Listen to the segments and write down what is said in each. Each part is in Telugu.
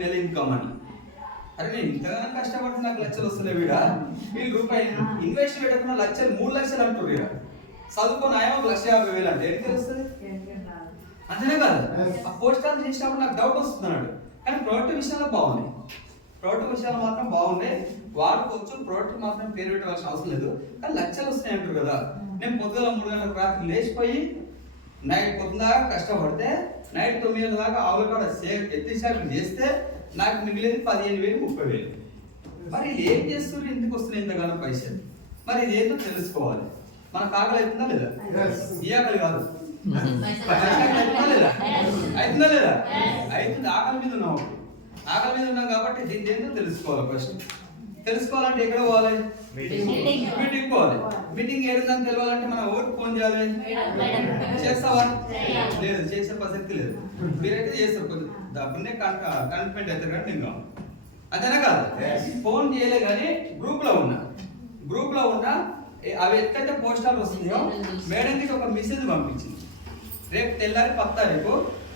నెల ఇన్కమ్ అని. అరే నేను ఇంతగానో కష్టపడితే నాకు లక్షలు వస్తున్నాయి వీడా, వీళ్ళు రూపాయి ఇన్వెస్ట్ పెట్టకుండా లక్షలు 3 లక్షలు అంటారు వీడ. చదువుకొని ఆయా 1,50,000 అంటే ఏం తెలుస్తుంది? అంతేనే కాదు. ఆ పోస్టాలు చేసినప్పుడు నాకు డౌట్ వస్తుంది అన్నాడు. కానీ ప్రోడక్ట్ విషయంలో బాగుంది, ప్రోడక్ట్ విషయాలు మాత్రం బాగుండే. వాడుకోవచ్చు, ప్రోడక్ట్ మాత్రం పేరు పెట్టవలసిన అవసరం లేదు. కానీ లక్షలు వస్తున్నాయి అంటారు కదా. నేను పొద్దున 3 గంటలకు రాత్రి లేచిపోయి నైట్ పొద్దున కష్టపడితే నైట్ 9 గంటల దాకా ఆవుల కాడ ఎత్తిసాకులు చేస్తే నాకు మిగిలేదు 15,000 30,000. మరి ఏం చేస్తున్నారు, ఎందుకు వస్తున్నాయి ఇంతగానో పైసలు? మరి ఇది ఏంటో తెలుసుకోవాలి. మన ఆకలి అవుతుందా లేదా? ఈ ఆకలి కాదు, అవుతుందా లేదా? అవుతుంది. ఆకలి మీద ఉన్నాం, ఆకలి మీద ఉన్నాం కాబట్టి దీన్ని ఏంటో తెలుసుకోవాలి. ఫస్ట్ తెలుసుకోవాలంటే ఎక్కడ పోవాలి? మీటింగ్ పోవాలి. మీటింగ్ ఏడుందని తెలియాలంటే మనం ఎవరికి ఫోన్ చేయాలి? చేస్తావా? లేదు, చేసే ప్రసక్తి లేదు. మీరైతే చేస్తారు, కొంచెం డబ్బునే కమిట్మెంట్ అవుతారు కానీ నేను అంతేనా కాదు. ఫోన్ చేయలే కానీ గ్రూప్ లో ఉన్నా అవి ఎట్లయితే పోస్టాలు వస్తున్నాయో మేడంకి ఒక మెసేజ్ పంపించింది. రేపు తెల్లారి 10 తారీఖు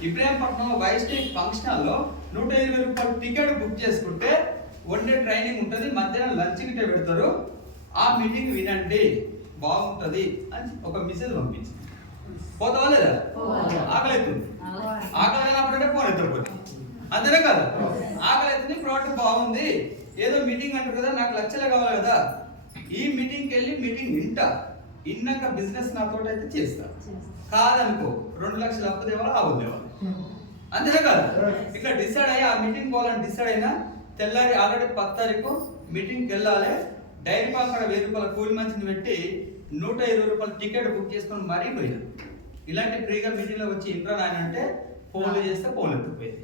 ఇబ్రాహీంపట్నం వైస్టేజ్ ఫంక్షన్ హాల్లో 120 రూపాయలు టికెట్ బుక్ చేసుకుంటే 1 డే ట్రైనింగ్ ఉంటుంది, మధ్యాహ్నం లంచ్ గిట్టే పెడతారు, ఆ మీటింగ్ వినండి బాగుంటది అని ఒక మెసేజ్ పంపించింది. పోతావా లేదా? ఆకలి అవుతుంది, ఆకలి అయినప్పుడంటే ఫోన్ ఎత్తుకు అంతేనే కదా. ఆకలి అవుతుంది, ప్రోడక్ట్ బాగుంది, ఏదో మీటింగ్ అంటారు కదా, నాకు లక్షలే కావాలి కదా. ఈ మీటింగ్కి వెళ్ళి మీటింగ్ విన్నాక బిజినెస్ నాతో అయితే చేస్తా. కాదనుకో 2 లక్షలు అప్పు తేవాలి, ఆవు తేవాలి, అంతేనే కదా. ఇట్లా డిసైడ్ అయ్యి ఆ మీటింగ్ పోవాలని డిసైడ్ అయినా తెల్లారి ఆల్రెడీ 10 తారీఖు మీటింగ్కి వెళ్ళాలి. డైరీ పాల్ అక్కడ 1000 రూపాయల కూలి మంచిని పెట్టి 120 రూపాయల టికెట్ బుక్ చేసుకొని మరీ పోయినా. ఇలాంటి ఫ్రీగా మీటింగ్లో వచ్చి ఇంట్రా నాయన అంటే ఫోన్లు చేస్తే ఫోన్ ఎత్తుకుపోయింది.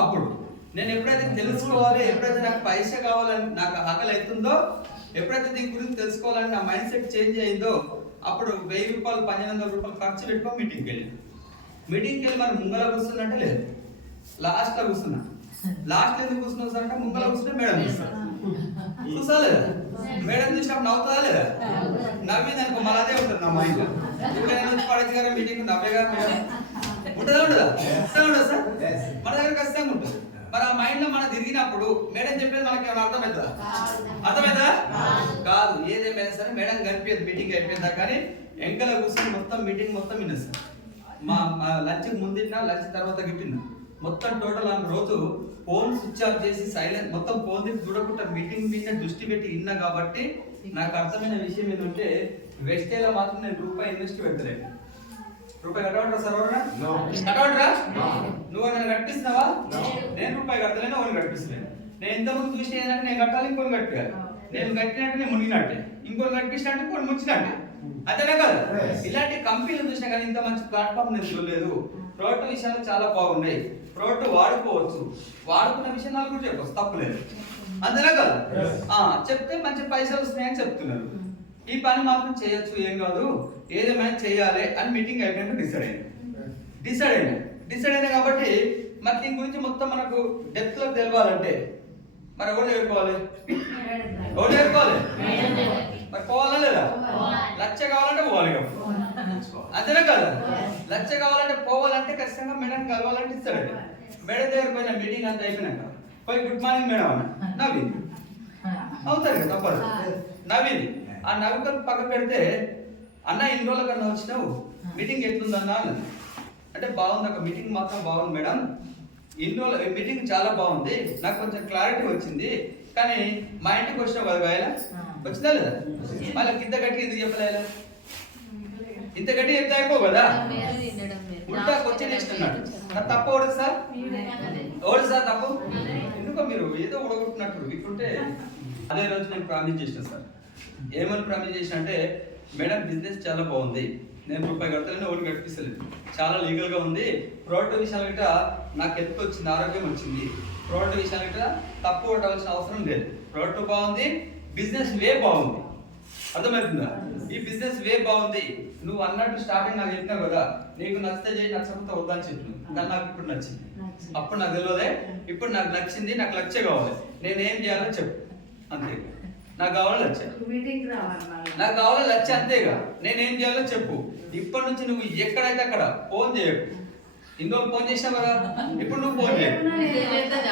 అప్పుడు నేను ఎప్పుడైతే తెలుసుకోవాలి, ఎప్పుడైతే నాకు పైసా కావాలని నాకు ఆకలి అవుతుందో, ఎప్పుడైతే దీని గురించి తెలుసుకోవాలని నా మైండ్ సెట్ చేంజ్ అయిందో అప్పుడు 1000 రూపాయలు 1,500 రూపాయలు ఖర్చు పెట్టుకొని మీటింగ్కి వెళ్ళి మరి ముంగల కూర్చున్నట్టే లేదు, లాస్ట్ లో కూర్చున్నా. లాస్ట్ ఎందుకు కూర్చున్నావు సార్ అంటే ముంగల కూర్చున్నా మేడం చూసా లేదా? మేడం చూసినప్పుడు నవ్వుతుందా లేదా? నవ్వింది అనుకో మళ్ళీ అదే ఉంటుంది నా మైండ్. ఇప్పుడు పడేది గారు మీటింగ్ నవ్వే గారు మేడం ఉంటుందా ఉండదా? ఉండదు సార్, మన దగ్గర ఖచ్చితంగా ఉంటుంది. మరి ఆ మైండ్ లో మనం తిరిగినప్పుడు మేడం చెప్పేది మనకి ఏమైనా అర్థమవుతుందా? అర్థమవుతుందా? కాదు. ఏదేమైనా సరే మేడం కనిపించదు మీటింగ్ అయిపోయిందా, కానీ ఎంకల కూర్చొని మొత్తం మీటింగ్ మొత్తం విన్నా సార్. మా లంచ్ ముందున్నా, లంచ్ తర్వాత గిట్టినా మొత్తం టోటల్ ఆ రోజు ఫోన్ స్విచ్ ఆఫ్ చేసి సైలెంట్ మొత్తం ఫోన్ చూడకుండా మీటింగ్ మీద దృష్టి పెట్టి విన్నా. కాబట్టి నాకు అర్థమైన విషయం ఏంటంటే వెస్టేలో మాత్రం నేను రూపాయి ఇన్వెస్ట్ పెడతలేను. రూపాయి కట్టమంటారా సార్? ఎవరన్నా కట్టమంటారా? నువ్వు నన్ను కట్టిస్తున్నావా? నేను రూపాయి కట్టలేను, ఎవరిని కట్టిస్తలేను. నేను ఇంతకుముందు చూసి ఏంటంటే నేను కట్టాలి, ఇంకొని కట్టాలి. నేను కట్టినట్టు నేను మునిగినట్టే, ఇంకొని కట్టించినట్టు ఇంకొని ముంచినట్టే, అంతేనా కదా. ఇలాంటి కంపెనీలు చూసినా కానీ ఇంత మంచి ప్లాట్ఫామ్ నేను చూడలేదు. ప్రోడక్ట్ విషయాలు చాలా బాగున్నాయి, ప్రోడక్ట్ వాడుకోవచ్చు, వాడుకున్న విషయం నాకు కూడా చెప్పవచ్చు, తప్పులేదు, అంతేనా కదా. చెప్తే మంచి పైసలు వస్తున్నాయని చెప్తున్నారు. ఈ పని మాత్రం చేయొచ్చు, ఏం కాదు, ఏదేమైనా చేయాలి అని మీటింగ్ అయిపోయినాక డిసైడ్ అయినా కాబట్టి మరి దీని గురించి మొత్తం మనకు డెప్త్ లో తెలవాలంటే మరి ఎవరు నేర్చుకోవాలి? మరి పోవాలా లేదా? లక్ష కావాలంటే పోవాలి కదా, అంతేనా కదా. లక్ష కావాలంటే పోవాలంటే ఖచ్చితంగా మేడం కలవాలంటే ఇస్తాడు. మేడం దగ్గర పోయిన మీటింగ్ అంతా అయిపోయినాక పోయి గుడ్ మార్నింగ్ మేడం అన్న నవ్వింది, అవుతారు కదా, తప్పదు నవ్వింది. ఆ నవ్వుకలు పక్క పెడితే అన్న ఇన్ని రోజుల కన్నా వచ్చినావు, మీటింగ్ ఎట్లుందన్నా అన్నది. అంటే బాగుంది అక్క, మీటింగ్ మాత్రం బాగుంది మేడం, ఇన్ని రోజులు మీటింగ్ చాలా బాగుంది, నాకు కొంచెం క్లారిటీ వచ్చింది. కానీ మా ఇంటికి వచ్చినావు కదా ఆయన, వచ్చిందా లేదా? మళ్ళీ ఇంత గట్టి ఎందుకు చెప్పలేదు? ఇంత గట్టి ఎంత అయిపో కదా, ఉల్టా క్వశ్చన్ ఇస్తున్నాడు. తప్పు ఓడు సార్, తప్పు ఎందుకో మీరు ఏదో ఉడగొట్టున్నట్టు ఇట్లుంటే. అదే రోజు నేను ప్రామిస్ చేసిన సార్. ఏమని ప్రామిస్ చేసిన అంటే మేడం బిజినెస్ చాలా బాగుంది, నేను రూపాయి కడతలేను, ఎవరు కట్టిస్తలేదు, చాలా లీగల్గా ఉంది, ప్రోడక్ట్ విషయాలు గట్రా నాకు ఎంత వచ్చింది, ఆరోగ్యం వచ్చింది, ప్రోడక్ట్ విషయాలు గట్రా తప్పు పడాల్సిన అవసరం లేదు, ప్రోడక్ట్ బాగుంది, బిజినెస్ వే బాగుంది, అర్థమవుతుందా? ఈ బిజినెస్ వే బాగుంది. నువ్వు అన్నట్టు స్టార్టింగ్ నాకు చెప్పినావు కదా, నీకు నచ్చితే చేయి, నచ్చకపోతే వద్దని చెప్పిన, కానీ నాకు ఇప్పుడు నచ్చింది. అప్పుడు నాకు తెలియదే, ఇప్పుడు నాకు నచ్చింది, నాకు లక్ష్య కావాలి, నేనేం చేయాలో చెప్పు, అంతే. నాకు కావాలి లక్ష, నాకు కావాలి లక్ష, అంతేగా. నేనేం చేయాలో చెప్పు. ఇప్పటి నుంచి నువ్వు ఎక్కడైతే అక్కడ ఫోన్ చేయకు, ఇన్ని రోజులు ఫోన్ చేసినావు కదా, ఇప్పుడు నువ్వు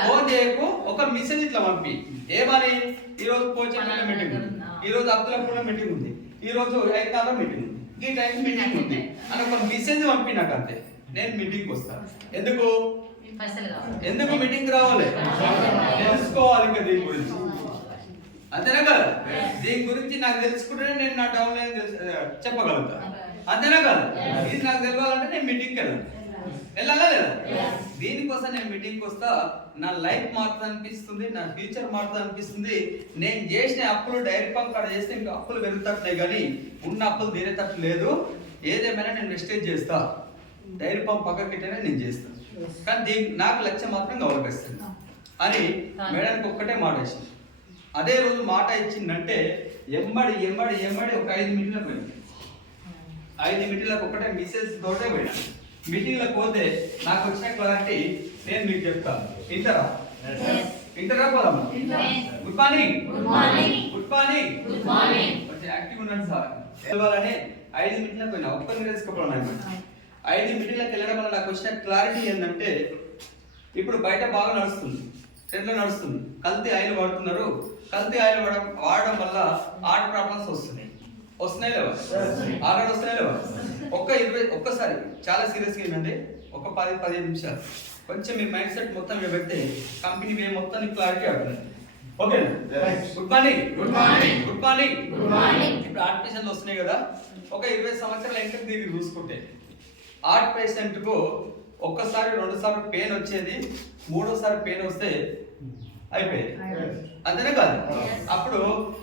ఫోన్ చేయకు, ఒక మెసేజ్ ఇట్లా పంపి ఏమని, ఈ రోజు కోచింగ్ మీటింగ్ ఉంది, ఈ రోజు అబ్దుల్లా మీటింగ్ ఉంది, ఈ రోజు ఐదు మీటింగ్ ఉంది, ఈ టైం మీటింగ్ ఉంది అని ఒక మెసేజ్ పంపి నాకు అంతే, నేను మీటింగ్కి వస్తాను. ఎందుకు మీటింగ్ రావాలి, తెలుసుకోవాలి ఇంకా దీని గురించి, అంతేనా కదా? దీని గురించి నాకు తెలుసుకుంటే నేను నా డౌన్ లైన్ చెప్పగలుగుతా, అంతేనా కదా? ఇది నాకు తెలియాలంటే నేను మీటింగ్కి వెళ్ళాలా లేదా? దీనికోసం నేను మీటింగ్కి వస్తా, నా లైఫ్ మారుతుంది అనిపిస్తుంది, నా ఫ్యూచర్ మారుతుంది అనిపిస్తుంది. నేను చేసిన అప్పులు డైరీ ఫామ్ కాడ చేస్తే ఇంకా అప్పులు పెరుగుతట్లే కానీ ఉన్న అప్పులు తీరేటట్లు లేదు. ఏదేమైనా నేను వెస్టేజ్ చేస్తా, డైరీ ఫామ్ పక్కకిట్టేనే నేను చేస్తాను, కానీ దీనికి నాకు లక్ష్యం మాత్రం గౌరవిస్తుంది అని మేడానికి ఒక్కటే మాట ఇచ్చింది. అదే రోజు మాట ఇచ్చిందంటే ఎమ్మడి ఎమ్మడి ఎమ్మడి ఒక 5 మీటింగ్లకు పోయింది. 5 మీటింగ్లకు ఒక్కటే మెసేజ్ తోటే పోయినా. మీటింగ్లకు పోతే నాకు వచ్చిన క్లారిటీ నేను మీకు చెప్తాను. ఇంటరా పోదామా? Good morning, good morning. కొంచెం యాక్టివ్ ఉండండి సార్. తెలవాలని 5 మీటింగ్లకు పోయినా, ఒక్కరిని తెలుసుకోవాలి. 5 మీటింగ్లకు వెళ్ళడం వల్ల నాకు వచ్చిన క్లారిటీ ఏంటంటే, ఇప్పుడు బయట బాగా నడుస్తుంది, ట్రెండ్లో నడుస్తుంది, కల్తీ ఆయిల్ వాడుతున్నారు. కల్తీ ఆయిల్ వాడడం వల్ల హార్ట్ ప్రాబ్లమ్స్ వస్తున్నాయి లేవా? ఆల్రెడీ వస్తున్నాయి లేవా? ఒక్కసారి చాలా సీరియస్గా ఏంటంటే ఒక 10-15 నిమిషాలు కొంచెం మీ మైండ్ సెట్ మొత్తం పెడితే కంపెనీ వే మొత్తం క్లారిటీ అవుతుంది. ఓకే, గుడ్ మార్నింగ్, ఇప్పుడు హార్ట్ పేషెంట్లు వస్తున్నాయి కదా, ఒక 20 సంవత్సరాల వెనక్కి తిరిగి చూసుకుంటే హార్ట్ పేషెంట్కు ఒక్కసారి 2 సార్లు పెయిన్ వచ్చేది, 3వసారి పెయిన్ వస్తే అయిపోయేది, అంతేనే కాదు? అప్పుడు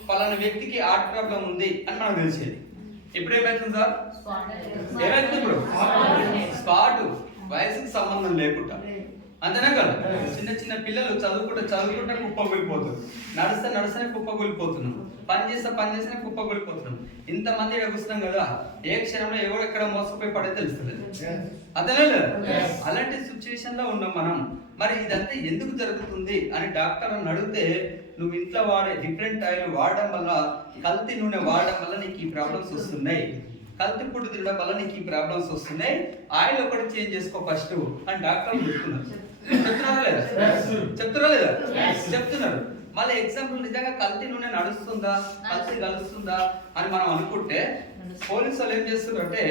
పలానా వ్యక్తికి హార్ట్ ప్రాబ్లం ఉంది అని మనకు తెలిసేది. ఇప్పుడు ఏమైతుంది సార్? ఏమైతుంది ఇప్పుడు? స్పాట్, వయసుకు సంబంధం లేకుండా, అంతేనా కాదు? చిన్న చిన్న పిల్లలు చదువుకుంటే కుప్పగొలిపోతారు, నడుస్తే కుప్పగొలిపోతున్నాం, పని చేస్తే కుప్పగొలిపోతున్నాం. ఇంతమంది ఎగుస్తున్నాం కదా, ఏ క్షణంలో ఎవరు ఎక్కడ మోసపోయి పడే తెలుస్తుంది, అంతేనా లేదు? అలాంటి సిచ్యువేషన్ లో ఉన్నాం మనం. మరి ఇదంతా ఎందుకు జరుగుతుంది అని డాక్టర్ అని అడిగితే, నువ్వు ఇంట్లో వాడే డిఫరెంట్ ఆయిల్ వాడడం వల్ల, కల్తీ నూనె వాడడం వల్ల నీకు ఈ ప్రాబ్లమ్స్ వస్తున్నాయి, కల్తీ ఫుడ్ తినడం వల్ల నీకు ఈ ప్రాబ్లమ్స్ వస్తున్నాయి, ఆయిల్ ఒకటి చేంజ్ చేసుకో ఫస్ట్ అని డాక్టర్లు చెప్తున్నారా లేదా? చెప్తున్నారు. మళ్ళీ ఎగ్జాంపుల్ నిజంగా కల్తీ నూనె నడుస్తుందా, కల్తీ కలుస్తుందా అని మనం అనుకుంటే, పోలీసు వాళ్ళు ఏం చేస్తున్నారు అంటే,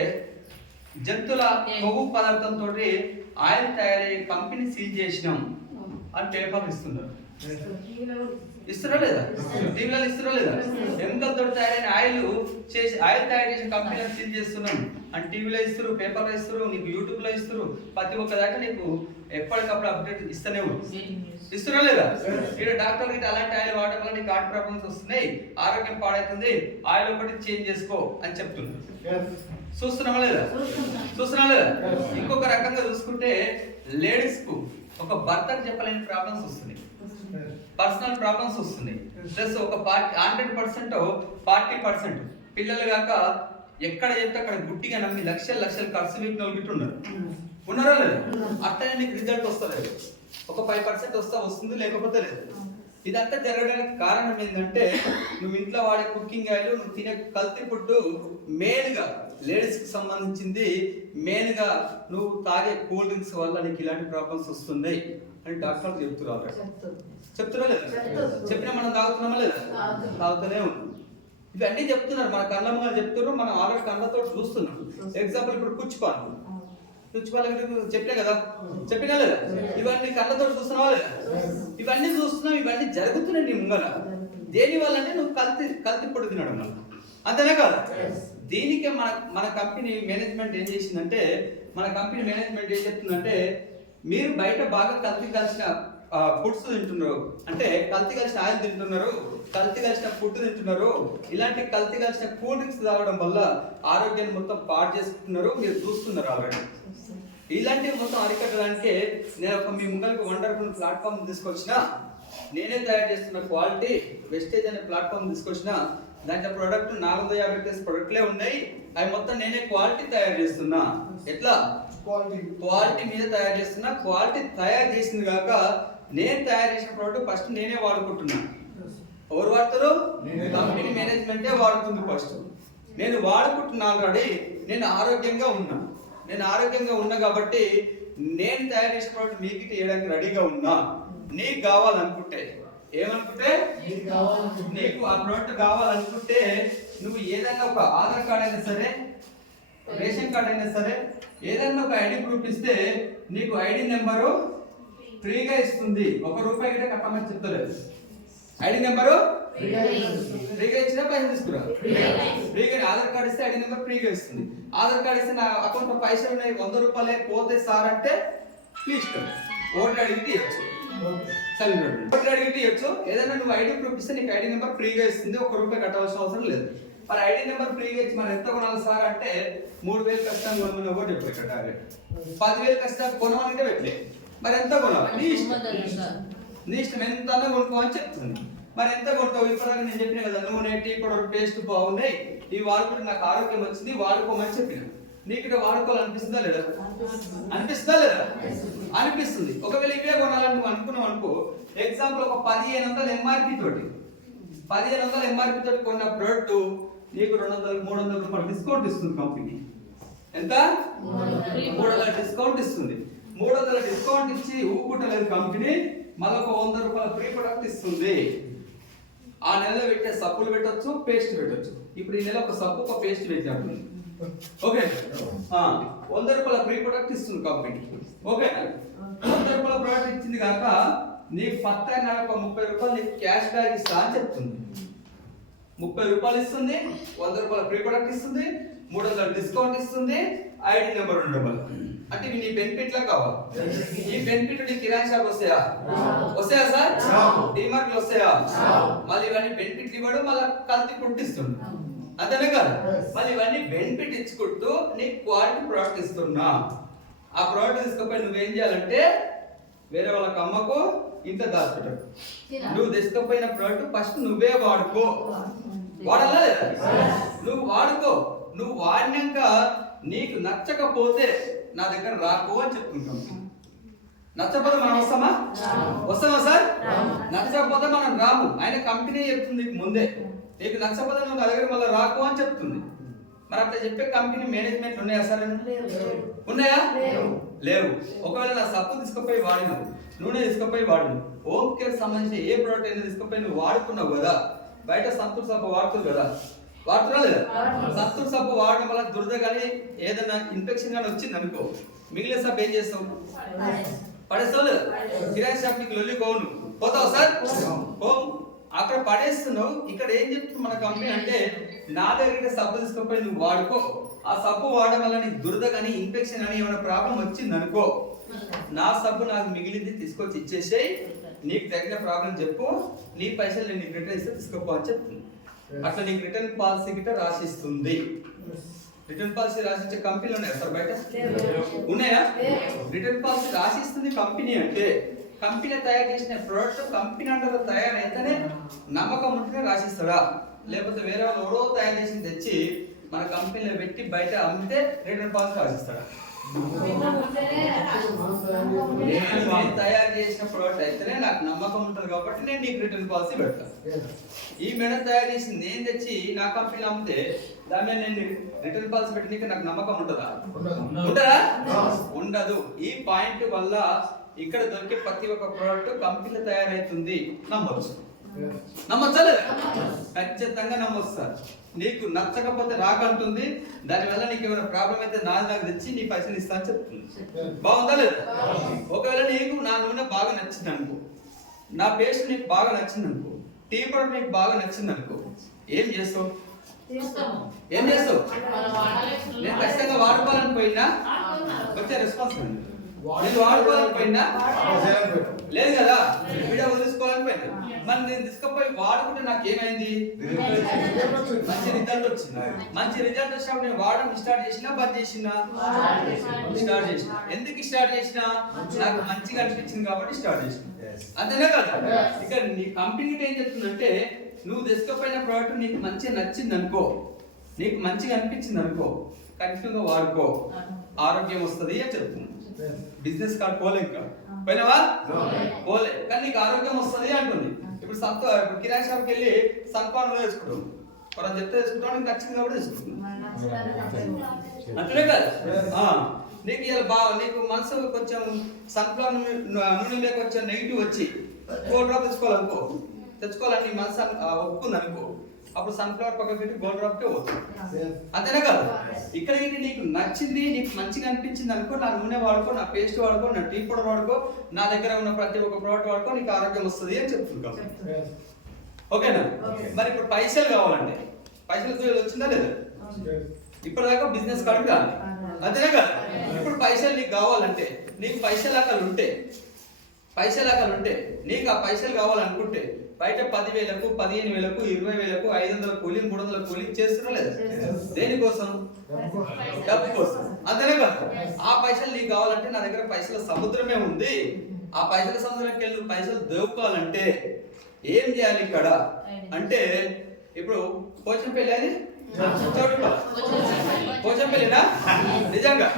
జంతువుల కొవ్వు పదార్థంతో ఆయిల్ తయారయ్యే కంపెనీ సీల్ చేసినాం అని పేపర్లు ఇస్తున్నారు. ఇస్తారా లేదా? టీవీలలో ఇస్తారా లేదా? ఎముకలతో తయారైన ఆయిల్ తయారు చేసిన కంపెనీలను సీల్ చేస్తున్నాం అని టీవీలో ఇస్తారు, పేపర్లో ఇస్తారు, నీకు యూట్యూబ్లో ఇస్తారు, ప్రతి ఒక్క దాకా నీకు ఎప్పటికప్పుడు అప్డేట్ ఇస్తూనే ఉంటుంది. ఇస్తారా లేదా? ఇక్కడ డాక్టర్ గిట్ట అలాంటి ఆయిల్ వాడడం వల్ల నీకు హార్ట్ ప్రాబ్లమ్స్ వస్తున్నాయి, ఆరోగ్యం పాడవుతుంది, ఆయిల్ ఒకటి చేంజ్ చేసుకో అని చెప్తున్నారు. చూస్తున్నామా లేదా? ఇంకొక రకంగా చూసుకుంటే, లేడీస్ కు ఒక భర్తకు చెప్పలేని ప్రాబ్లమ్స్ వస్తున్నాయి, పర్సనల్ ప్రాబ్లమ్స్ వస్తున్నాయి. ప్లస్ ఒక 100% 40% పిల్లలు కాక ఎక్కడ చెప్తే అక్కడ గుట్టిగా నమ్మి లక్షలు ఖర్చు పెట్టిన వాళ్ళు ఉన్నారా లేదా? అట్లనే నీకు రిజల్ట్ వస్తలేదు. ఒక 5% వస్తుంది, లేకపోతే లేదు. ఇదంతా జరగడానికి కారణం ఏంటంటే, నువ్వు ఇంట్లో వాడే కుకింగ్ ఆయిల్, నువ్వు తినే కల్తీ ఫుడ్, మెయిన్గా లేడీస్కి సంబంధించింది, మెయిన్గా నువ్వు తాగే కూల్ డ్రింక్స్ వల్ల నీకు ఇలాంటి ప్రాబ్లమ్స్ వస్తున్నాయి అని డాక్టర్లు చెప్తున్నా లేదా? చెప్పినా మనం తాగుతున్నామా లేదా? తాగుతూనే ఉన్నాం. ఇవన్నీ చెప్తున్నారు, మన కళ్ళమ్మగారు చెప్తున్నారు, మనం ఆల్రెడీ కళ్ళతో చూస్తున్నాం. ఎగ్జాంపుల్ ఇప్పుడు పుచ్చిపాలు చెప్పలే కదా, చెప్పినా లేదా? ఇవన్నీ కళ్ళతో చూస్తున్నావా లేదా? ఇవన్నీ చూస్తున్నాం, ఇవన్నీ జరుగుతున్నాయి నీ ముంగల. దేని వల్ల అంటే నువ్వు కల్తీ పొడి తినడం వల్ల, అంతేనే కాదు? దీనికే మన కంపెనీ మేనేజ్మెంట్ ఏం చేసిందంటే, ఏం చెప్తుందంటే, మీరు బయట బాగా కల్తీ కలిసిన ఫుడ్స్ తింటున్నారు, అంటే కల్తీ కలిసిన ఆయిల్ తింటున్నారు, కల్తీ కలిసిన ఫుడ్ తింటున్నారు, ఇలాంటి కల్తీ కలిసిన కూల్ డ్రింక్స్ తాగడం వల్ల ఆరోగ్యాన్ని మొత్తం పాడు చేసుకుంటున్నారు, మీరు చూస్తున్నారు ఆల్రెడీ. ఇలాంటివి మొత్తం అరికట్టడానికి నేను మీ ముందరికి వండర్ఫుల్ ప్లాట్ఫామ్ తీసుకొచ్చిన, నేనే తయారు చేస్తున్న క్వాలిటీ వెస్టేజ్ అనే ప్లాట్ఫామ్ తీసుకొచ్చిన. దాంట్లో ప్రొడక్ట్ 450 ప్రొడక్ట్లే ఉన్నాయి, అవి మొత్తం నేనే క్వాలిటీ తయారు చేస్తున్నా. ఎట్లా? క్వాలిటీ మీద తయారు చేస్తున్నా. క్వాలిటీ తయారు చేసింది కాక నేను తయారు చేసిన ప్రోడక్ట్ ఫస్ట్ నేనే వాడుకుంటున్నా. ఎవరు వాడతారు? కంపెనీ మేనేజ్మెంటే వాడుతుంది ఫస్ట్. నేను వాడుకుంటున్నా ఆల్రెడీ. నేను ఆరోగ్యంగా ఉన్నా కాబట్టి నేను తయారు చేసిన ప్రోడక్ట్ మీకు ఇవ్వడానికి రెడీగా ఉన్నా, నీకు కావాలనుకుంటే ఏమనుకుంటే నీకు ఆ ప్రోడక్ట్ కావాలనుకుంటే నువ్వు ఏదైనా ఒక ఆధార్ కార్డ్ అయినా సరే, రేషన్ కార్డ్ అయినా సరే, ఏదైనా ఒక ఐడి ప్రూఫ్ ఇస్తే నీకు ఐడి నెంబరు ఫ్రీగా ఇస్తుంది. ₹1 గిట్ట కట్టమని చెప్తలేదు. ఐడి నెంబరు ఫ్రీగా ఇచ్చినా పైసలు తీసుకురా. ఫ్రీగా ఆధార్ కార్డ్ ఇస్తే ఐడి నెంబర్ ఫ్రీగా ఇస్తుంది. ఆధార్ కార్డ్ ఇస్తే నా అకౌంట్ లో పైసలు ఉన్నాయి ₹100 పోతే సార్ అంటే ప్లీజ్ ఓటర్ అడిగితే ఇవ్వచ్చు. ఓటర్ అడిగితే ఇవ్వచ్చు. ఏదైనా నువ్వు ఐడి ప్రూఫ్ ఇస్తే నీకు ఐడి నెంబర్ ఫ్రీగా ఇస్తుంది. ₹1 కట్టవలసిన అవసరం లేదు. మరి ఐడి నెంబర్ ఫ్రీగా ఇచ్చి మనం ఎంత కొనాలి సార్ అంటే 3000 కష్టంగా కొనుక్కునే కూడా చెప్పే కట్టాలి. 10,000 కష్టంగా కొనవాలంటే పెట్టలే. మరి ఎంత కొనాలి? నీ ఇష్టం ఎంత కొనుక్కోమని చెప్తుంది. మరి ఎంత కొడతావు? ఇప్పటిదాకా నేను చెప్పిన కదా, నూనె, టీ పౌడర్, పేస్ట్ బాగున్నాయి, ఇవి వాడుకుంటే నాకు ఆరోగ్యం వచ్చింది, వాడుకోమని చెప్పిన. నీకు ఇక్కడ వాడుకోవాలనిపిస్తుందా లేదా? అనిపిస్తుందా లేదా? అనిపిస్తుంది. ఒకవేళ ఇవే కొనాలని నువ్వు అనుకున్నావు అనుకో, ఎగ్జాంపుల్ ఒక 1500 ఎంఆర్పి తోటి 1500 ఎంఆర్పి తోటి కొన్న ప్రోడక్ట్ నీకు ₹200-300 డిస్కౌంట్ ఇస్తుంది కంపెనీ. ఎంత? 300 డిస్కౌంట్ ఇస్తుంది. 300 డిస్కౌంట్ ఇచ్చి ఊపుకుంటలేదు కంపెనీ, మళ్ళీ ఒక ₹100 ఫ్రీ ప్రొడక్ట్ ఇస్తుంది. ఆ నెలలో పెట్టే సబ్బులు పెట్టొచ్చు, పేస్ట్ పెట్టొచ్చు. ఇప్పుడు ఈ నెల ఒక సబ్బు ఒక పేస్ట్ పెట్టినప్పుడు ఓకే ₹100 ఫ్రీ ప్రొడక్ట్ ఇస్తుంది కంపెనీ. ఓకేనా? ₹100 ప్రొడక్ట్ ఇచ్చింది కాక నీకు పత్తా నెలకు ₹30 నీకు క్యాష్ బ్యాక్ ఇస్తా అని చెప్తుంది. ₹30 ఇస్తుంది, ₹100 ఫ్రీ ప్రొడక్ట్ ఇస్తుంది, 300 డిస్కౌంట్ ఇస్తుంది, ఐడి నెంబర్ $2. అంటే ఇవి నీ బెనిఫిట్ లా కావాలి. ఈ బెనిఫిట్ నీ కిరాణా షాప్ వస్తాయా? వస్తాయా సార్? డిమార్ట్ లో వస్తాయా? మళ్ళీ ఇవన్నీ బెనిఫిట్ ఇవ్వడం, మళ్ళీ కల్తీ పుట్టిస్తుంది. అంతేనే కదా? మళ్ళీ ఇవన్నీ బెనిఫిట్ ఇచ్చుకుంటూ నీకు క్వాలిటీ ప్రోడక్ట్ ఇస్తున్నా. ఆ ప్రోడక్ట్ తీసుకుపోయి నువ్వేం చేయాలంటే వేరే వాళ్ళకి అమ్మకు, ఇంత దాచుకుంటాడు. నువ్వు తీసుకుపోయిన ప్రోడక్ట్ ఫస్ట్ నువ్వే వాడుకో. వాడాలా లేదా? నువ్వు వాడుకో. నువ్వు వాడినాక నీకు నచ్చకపోతే నా దగ్గర రాకు అని చెప్తుంటాం. నచ్చకపోతే మనం వస్తామా సార్? నచ్చకపోతే మనం రాము. ఆయన కంపెనీ చెప్తుంది నీకు ముందే, నీకు నచ్చకపోతే నువ్వు నా దగ్గర మళ్ళీ రాకు అని చెప్తుంది. మరి అట్లా చెప్పే కంపెనీ మేనేజ్మెంట్ ఉన్నాయా సార్? ఉన్నాయా? లేవు. ఒకవేళ నా సబ్బు తీసుకుపోయి వాడినావు, నూనె తీసుకుపోయి వాడినావు, హోమ్ కేర్ సంబంధించిన ఏ ప్రోడక్ట్ అయినా తీసుకుపోయి నువ్వు వాడుకున్నావు కదా, బయట సంతూర్ సబ్బు వాడుతుంది కదా, వాడుతున్నా లేదా? సంతూర్ సబ్బు వాడడం వల్ల దురద కానీ ఏదైనా ఇన్ఫెక్షన్ కానీ వచ్చింది అనుకో, మిగిలిన సబ్బు ఏం చేస్తావు? పడేస్తావు లేదా? కిరాణా షాప్ నీకు లొల్లి కోను పోతావు సార్? అక్కడ పడేస్తున్నావు. ఇక్కడ ఏం చెప్తుంది మన కంపెనీ అంటే, నా దగ్గర సబ్బు తీసుకుపోయి నువ్వు వాడుకో. ఆ సబ్బు వాడడం వల్ల నీకు దురద కానీ ఇన్ఫెక్షన్ కానీ ఏమైనా ప్రాబ్లం వచ్చింది అనుకో, నా సబ్బు నాకు మిగిలింది తీసుకొచ్చి ఇచ్చేసేయి, నీకు తగిన ప్రాబ్లం చెప్పు, నీ పైసలు నేను నీకు రిటర్న్ ఇస్తే తీసుకోపో అని చెప్తుంది. అట్లా నీకు రిటర్న్ పాలసీ గిట్ట రాసిస్తుంది. రిటర్న్ పాలసీ రాసిచ్చే కంపెనీలు ఉన్నాయా సార్ బయట? ఉన్నాయా? రిటర్న్ పాలసీ రాసిస్తుంది కంపెనీ అంటే, కంపెనీ తయారు చేసిన ప్రోడక్ట్ కంపెనీ అండర్ తయారైతేనే నమ్మకం ఉంటేనే రాసిస్తాడా? లేకపోతే వేరే వాళ్ళు ఎవరో తయారు చేసి తెచ్చి మన కంపెనీలో పెట్టి బయట అమ్మితే రిటర్న్ పాలసీ రాసిస్తాడా? నేను తయారు చేసిన ప్రోడక్ట్ అయితేనే నాకు నమ్మకం ఉంటుంది కాబట్టి నేను నీకు రిటర్న్ పాలసీ పెడతాను. ఈ మేడం తయారు చేసి నేను తెచ్చి నా కంపెనీలో అమ్మితే దాని మీద నేను రిటర్న్ పాలసీ పెట్టినకి నాకు నమ్మకం ఉంటుందా? ఉంటుందా? ఉండదు. ఈ పాయింట్ వల్ల ఇక్కడ దొరికే ప్రతి ఒక్క ప్రోడక్ట్ కంపెనీలో తయారైతుంది నమ్మొచ్చు. నమ్మొచ్చా లేదా? ఖచ్చితంగా నమ్మొచ్చు సార్. నీకు నచ్చకపోతే రాకంటుంది, దానివల్ల నీకు ఏమైనా ప్రాబ్లం అయితే నాకు తెచ్చి నీ పైసలు ఇస్తా అని చెప్తుంది. బాగుందా లేదా? ఒకవేళ నీకు నా నూనె బాగా నచ్చింది అనుకో, నా పేస్ట్ నీకు బాగా నచ్చింది అనుకో, టీ పౌడర్ నీకు బాగా నచ్చింది అనుకో, ఏం చేస్తావు? నేను ఖచ్చితంగా వాడుకోవాలని పోయినా వచ్చే రెస్పాన్స్ అండి. నేను వాడుకోవాలని పోయినా లేదు కదా, వీడియో వదిలేసుకోవాలని పోయినా, మరి నేను తీసుకుపోయి వాడుకుంటే నాకు ఏమైంది? మంచి రిజల్ట్ వచ్చింది. మంచి రిజల్ట్ వచ్చినప్పుడు నేను వాడడం స్టార్ట్ చేసినా బంద్ చేసినా? స్టార్ట్ చేసిన. ఎందుకు స్టార్ట్ చేసినా? నాకు మంచిగా అనిపించింది కాబట్టి స్టార్ట్ చేసిన. అంతేనా కదా? ఇక నీ కంపెనీకి ఏం చెప్తుందంటే, నువ్వు తీసుకుపోయిన ప్రోడక్ట్ నీకు మంచిగా నచ్చింది అనుకో, నీకు మంచిగా అనిపించింది అనుకో, కంటిన్యూగా వాడుకో, ఆరోగ్యం వస్తుంది అని చెప్తుంది. బిజినెస్ కార్డ్ పోలే, ఇంకా పోయినావా? పోలే, కానీ నీకు ఆరోగ్యం వస్తుంది అంటుంది. ఇప్పుడు కిరాణా షాప్కి వెళ్ళి సన్పాన్ వేసుకుంటాం, మనం చెప్తే వేసుకుంటాం, నీకు నచ్చింది కాబట్టి వేసుకుంటాం. అంతేనే కదా? నీకు ఇలా నీకు మనసు కొంచెం సన్ఫ్లవర్ నూనె మీద కొంచెం నెగిటివ్ వచ్చి గోల్డ్ డ్రాప్ తెచ్చుకోవాలని నీ మనసు ఒప్పుకుంది అనుకో, అప్పుడు సన్ఫ్లవర్ పక్కన పెట్టి గోల్డ్ డ్రాప్కే పోతుంది. అంతేనా కాదు? ఇక్కడ నీకు నచ్చింది, నీకు మంచిగా అనిపించింది అనుకో, నా నూనె వాడుకో, నా పేస్ట్ వాడుకో, నా టీ పౌడర్ వాడుకో, నా దగ్గర ఉన్న ప్రతి ఒక్క ప్రోడక్ట్ వాడుకో, నీకు ఆరోగ్యం వస్తుంది అని చెప్తున్నాం. ఓకేనా? మరి ఇప్పుడు పైసలు కావాలంటే పైసలు వచ్చిందా లేదా? ఇప్పటిదాకా బిజినెస్ కార్డు కాదు, అంతేనా కాదు? ఇప్పుడు పైసలు నీకు కావాలంటే, నీకు పైసలు అక్కలు ఉంటే నీకు ఆ పైసలు కావాలనుకుంటే బయట 10,000కు 15,000కు 20,000కు 500 కూలి 300 కూలి చేస్తున్నా లేదా? దేనికోసం? డబ్బు కోసం, అంతేనా కాదు? ఆ పైసలు నీకు కావాలంటే నా దగ్గర పైసల సముద్రమే ఉంది. ఆ పైసల సముద్రంకి వెళ్ళి పైసలు దొరుకుకోవాలంటే ఏం చేయాలి ఇక్కడ అంటే, ఇప్పుడు పోచంపల్లి అది పోచంపల్లినా? నిజంగా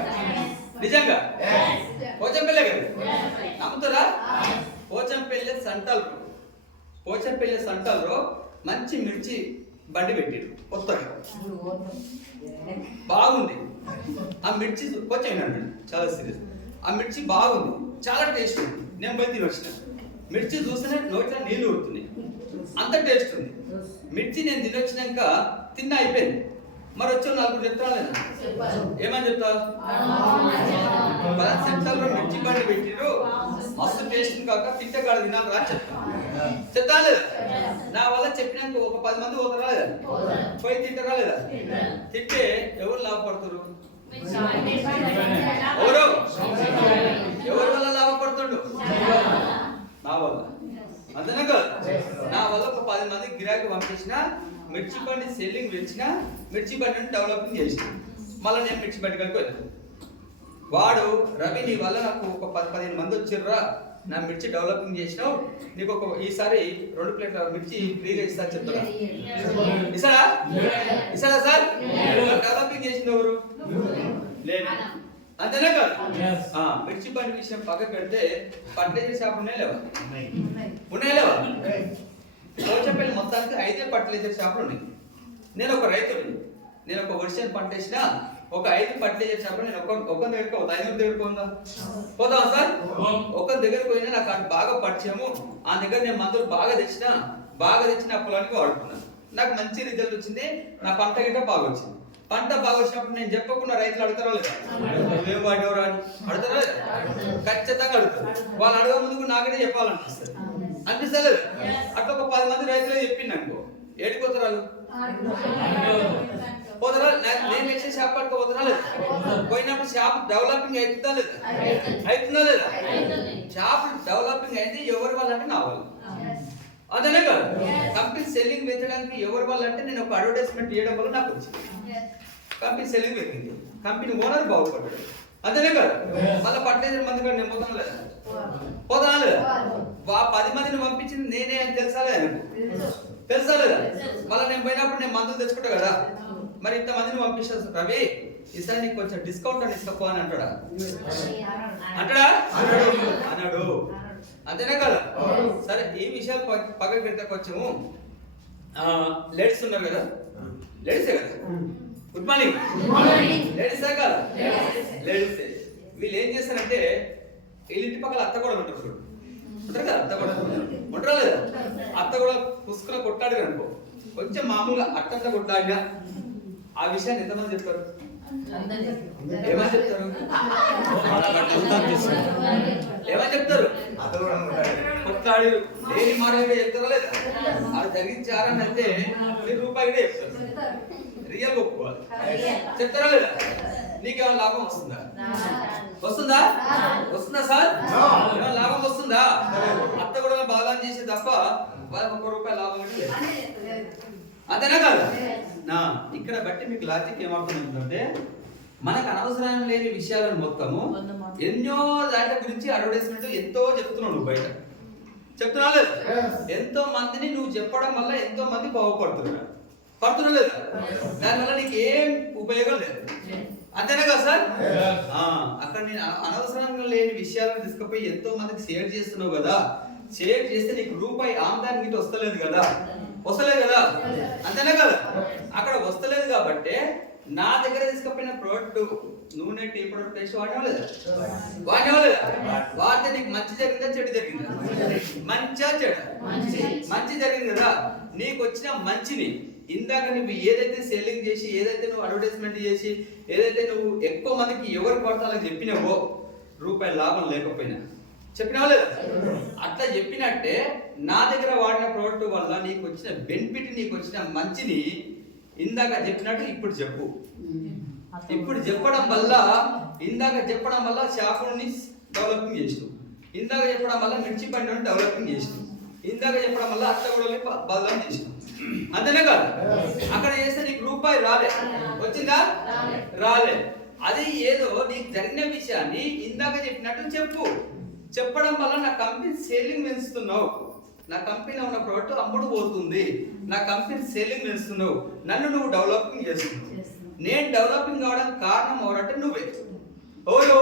పోచంపల్లి కదా? నమ్ముతారా? పోచంపల్లి సంటల్లో మంచి మిర్చి బండి పెట్టారు కొత్తగా, బాగుంది. ఆ మిర్చి కొంచెం చాలా సీరియస్. ఆ మిర్చి బాగుంది, చాలా టేస్ట్ ఉంది. నేను పోయి తిని వచ్చిన మిర్చి చూస్తేనే నోట్లో నీళ్ళు ఊరుతున్నాయి, అంత టేస్ట్ ఉంది. మిర్చి నేను తినొచ్చినాక తిన్న అయిపోయింది. మరి వచ్చి 4 చెప్తాను లేదా? ఏమని చెప్తావు? సెంటర్లో మిర్చి బండి పెట్టిరు, మస్తు టేస్ట్ కాక తింటే కాడ తినాలి రా చెప్తా లేదా? నా వల్ల చెప్పినాక ఒక 10 మంది పోతారా లేదా? పోయి తింటారా లేదా? తింటే ఎవరు లాభపడతారు? ఎవరి వల్ల లాభపడుతుండు? నా వల్ల, అంతేనా కదా? నా వల్ల ఒక 10 మంది గిరాకీ పంపించిన, మిర్చి బండి సెల్లింగ్ పెంచిన, మిర్చి బండిని డెవలపింగ్ చేసిన. మళ్ళీ నేను మిర్చి బండి కలిపోయినా. వాడు రవి నీ వల్ల నాకు ఒక 10-15 మంది వచ్చిర్రా, నా మిర్చి డెవలపింగ్ చేసినావు, నీకు ఒక ఈసారి 2 ప్లేట్ల మిర్చి ఫ్రీగా ఇస్తా చెప్తారా? ఇస్తారా సార్? డెవలపింగ్ చేసింది ఎవరు? లేదు, అంతేనా కాదు? మిర్చి బండి విషయం పక్కకు పెడితే ఫర్టిలైజర్ షాప్ ఉన్నాయా లేవా? పోచంపల్లి మొత్తానికి 5 ఫర్టిలైజర్ షాపులు ఉన్నాయి. నేను ఒక రైతుని, నేను ఒక వర్షం పంట వేసిన, ఒక 5 ఫర్టిలైజర్ షాపులు నేను ఒక దగ్గరికి 5 దగ్గరికి పోదాం సార్? ఒక దగ్గరికి పోయినా నాకు అటు బాగా పరిచయము, ఆ దగ్గర నేను మందులు బాగా తెచ్చిన ఆ పొలానికి వాడుకున్నాను. నాకు మంచి రిజల్ట్ వచ్చింది, నా పంట గిట్ట బాగా వచ్చింది. పంట బాగా వచ్చినప్పుడు నేను చెప్పకుండా రైతులు అడుగుతారా లేదా? ఏం వాడేవరా అని అడుగుతారా లేదా? ఖచ్చితంగా అడుగుతారు. వాళ్ళు అడగ ముందుకు నాకనే చెప్పాలనిపిస్తుంది, అనిపిస్తలేదు? అట్లా ఒక 10 మంది రైతులు చెప్పింది అనుకో, ఏడిపోతారు వాళ్ళు? పోతారా? నేను వేసే షాప్ పట్టుకు పోతున్నా లేదా? పోయినప్పుడు షాప్ డెవలపింగ్ అవుతుందా లేదా? షాప్ డెవలపింగ్ అయింది ఎవరి వల్ల అంటే నా వాళ్ళు, అంతేనే కాదు? కంపెనీ సెల్లింగ్ పెంచడానికి ఎవరి వల్ల అంటే నేను ఒక అడ్వర్టైజ్మెంట్ చేయడం వల్ల నాకు వచ్చింది. కంపెనీ సెల్లింగ్ పెరిగింది, కంపెనీ ఓనర్ బాగుపడ్డాడు, అంతేనే కాదు? మళ్ళీ 15 మంది కూడా నేను పోతాను లేదా? ఆ 10 మందిని పంపించింది నేనే అని తెలుసా లేదా? మళ్ళీ నేను పోయినప్పుడు నేను మందులు తెచ్చుకుంటా కదా, మరి ఇంతమందిని పంపిస్తాను రవి, ఈసారి నీకు కొంచెం డిస్కౌంట్ అని ఇస్తాపో అని అంటాడా? అన్నాడు, అంతేనే కదా? సరే, ఈ విషయాలు పక్కకు పెడితే కొంచెము లేడీస్ ఉన్నారు కదా, లేడీసే కదా? గుడ్ మార్నింగ్ లేడీసే కదా? లేడీసే. వీళ్ళు ఏం చేస్తారంటే వీళ్ళ ఇంటి పక్కల అత్త కూడా ఉంటారు కదా, అత్త కూడా ఉంటారా లేదా? అత్త కూడా పుస్తకం కొట్టాడు అనుకో, కొంచెం మామూలుగా అట్టంతా కొట్టాడినా ఆ విషయాన్ని ఎంతమంది చెప్తారు? ఏమని చెప్తారు? కొట్లాడి లేని మాటగా చెప్తారా లేదా? అది జరిగించారని అంటే ₹1 చెప్తారు, రియల్ ఒప్పుకోవాలి. చెప్తారా లేదా? నీకేమైనా లాభం వస్తుందా సార్? ఏమైనా లాభం వస్తుందా? అత్త కూడా బాగా చేసే తప్ప వాళ్ళకి ₹1 లాభం లేదు, అంతేనా కాదు? ఇక్కడ బట్టి మీకు లాజిక్ ఏమవుతుందంటే, మనకు అనవసరం లేని విషయాలను మొత్తము ఎన్నో దాంట్ల గురించి అడ్వర్టైజ్మెంట్ ఎంతో చెప్తున్నావు నువ్వు బయట, చెప్తున్నావు లేదా? ఎంతో మందిని నువ్వు చెప్పడం వల్ల ఎంతో మంది బాగుపడుతున్నారు, లేదా? దానివల్ల నీకు ఏం ఉపయోగం లేదు, అంతేనా కదా సార్? అక్కడ నేను అనవసరంగా లేని విషయాలను తీసుకుపోయి ఎంతో మందికి షేర్ చేస్తున్నావు కదా, షేర్ చేస్తే నీకు ₹1 ఆమ్దాని గిట్ట వస్తలేదు కదా, అంతేనే కదా? అక్కడ వస్తలేదు కాబట్టి నా దగ్గర తీసుకుపోయిన ప్రోడక్ట్ నూనె టీ ప్రొడక్ట్ పేస్ట్ వాడినా లేదా? వాడినా లేదా? వాడితే నీకు మంచి జరిగిందా చెడు జరిగిందా? మంచిగా చెడు? మంచి జరిగింది కదా. నీకు వచ్చిన మంచిని ఇందాక నువ్వు ఏదైతే సేలింగ్ చేసి, ఏదైతే నువ్వు అడ్వర్టైజ్మెంట్ చేసి, ఏదైతే నువ్వు ఎక్కువ మందికి ఎవరికి పడతాలని చెప్పినావో రూపాయల లాభం లేకపోయినా చెప్పినావా లేదా? అట్లా చెప్పినట్టే నా దగ్గర వాడిన ప్రోడక్ట్ వల్ల నీకు వచ్చిన బెనిఫిట్, నీకు వచ్చిన మంచిని ఇందాక చెప్పినట్టు ఇప్పుడు చెప్పు. ఇప్పుడు చెప్పడం వల్ల, ఇందాక చెప్పడం వల్ల షాపుని డెవలపింగ్ చేసినావు, ఇందాక చెప్పడం వల్ల మిర్చి పండుని డెవలపింగ్ చేసినావు, ఇందాక చెప్పడం వల్ల అత్తగూడని బదలం చేసినావు. అంతేనే కాదు? అక్కడ చేస్తే నీకు రూపాయి రాలే, వచ్చిందా? రాలే. అది ఏదో నీకు జరిగిన విషయాన్ని ఇందాక చెప్పినట్టు చెప్పు. చెప్పడం వల్ల నా కంపెనీ సేలింగ్ పెంచుతున్నావు, నా కంపెనీలో ఉన్న ప్రోడక్ట్ అమ్ముడు పోతుంది, నా కంపెనీ సేలింగ్ పెంచుతున్నావు, నన్ను నువ్వు డెవలపింగ్ చేస్తున్నావు. నేను డెవలపింగ్ కావడానికి కారణం ఎవరంటే నువ్వే. ఎవరు?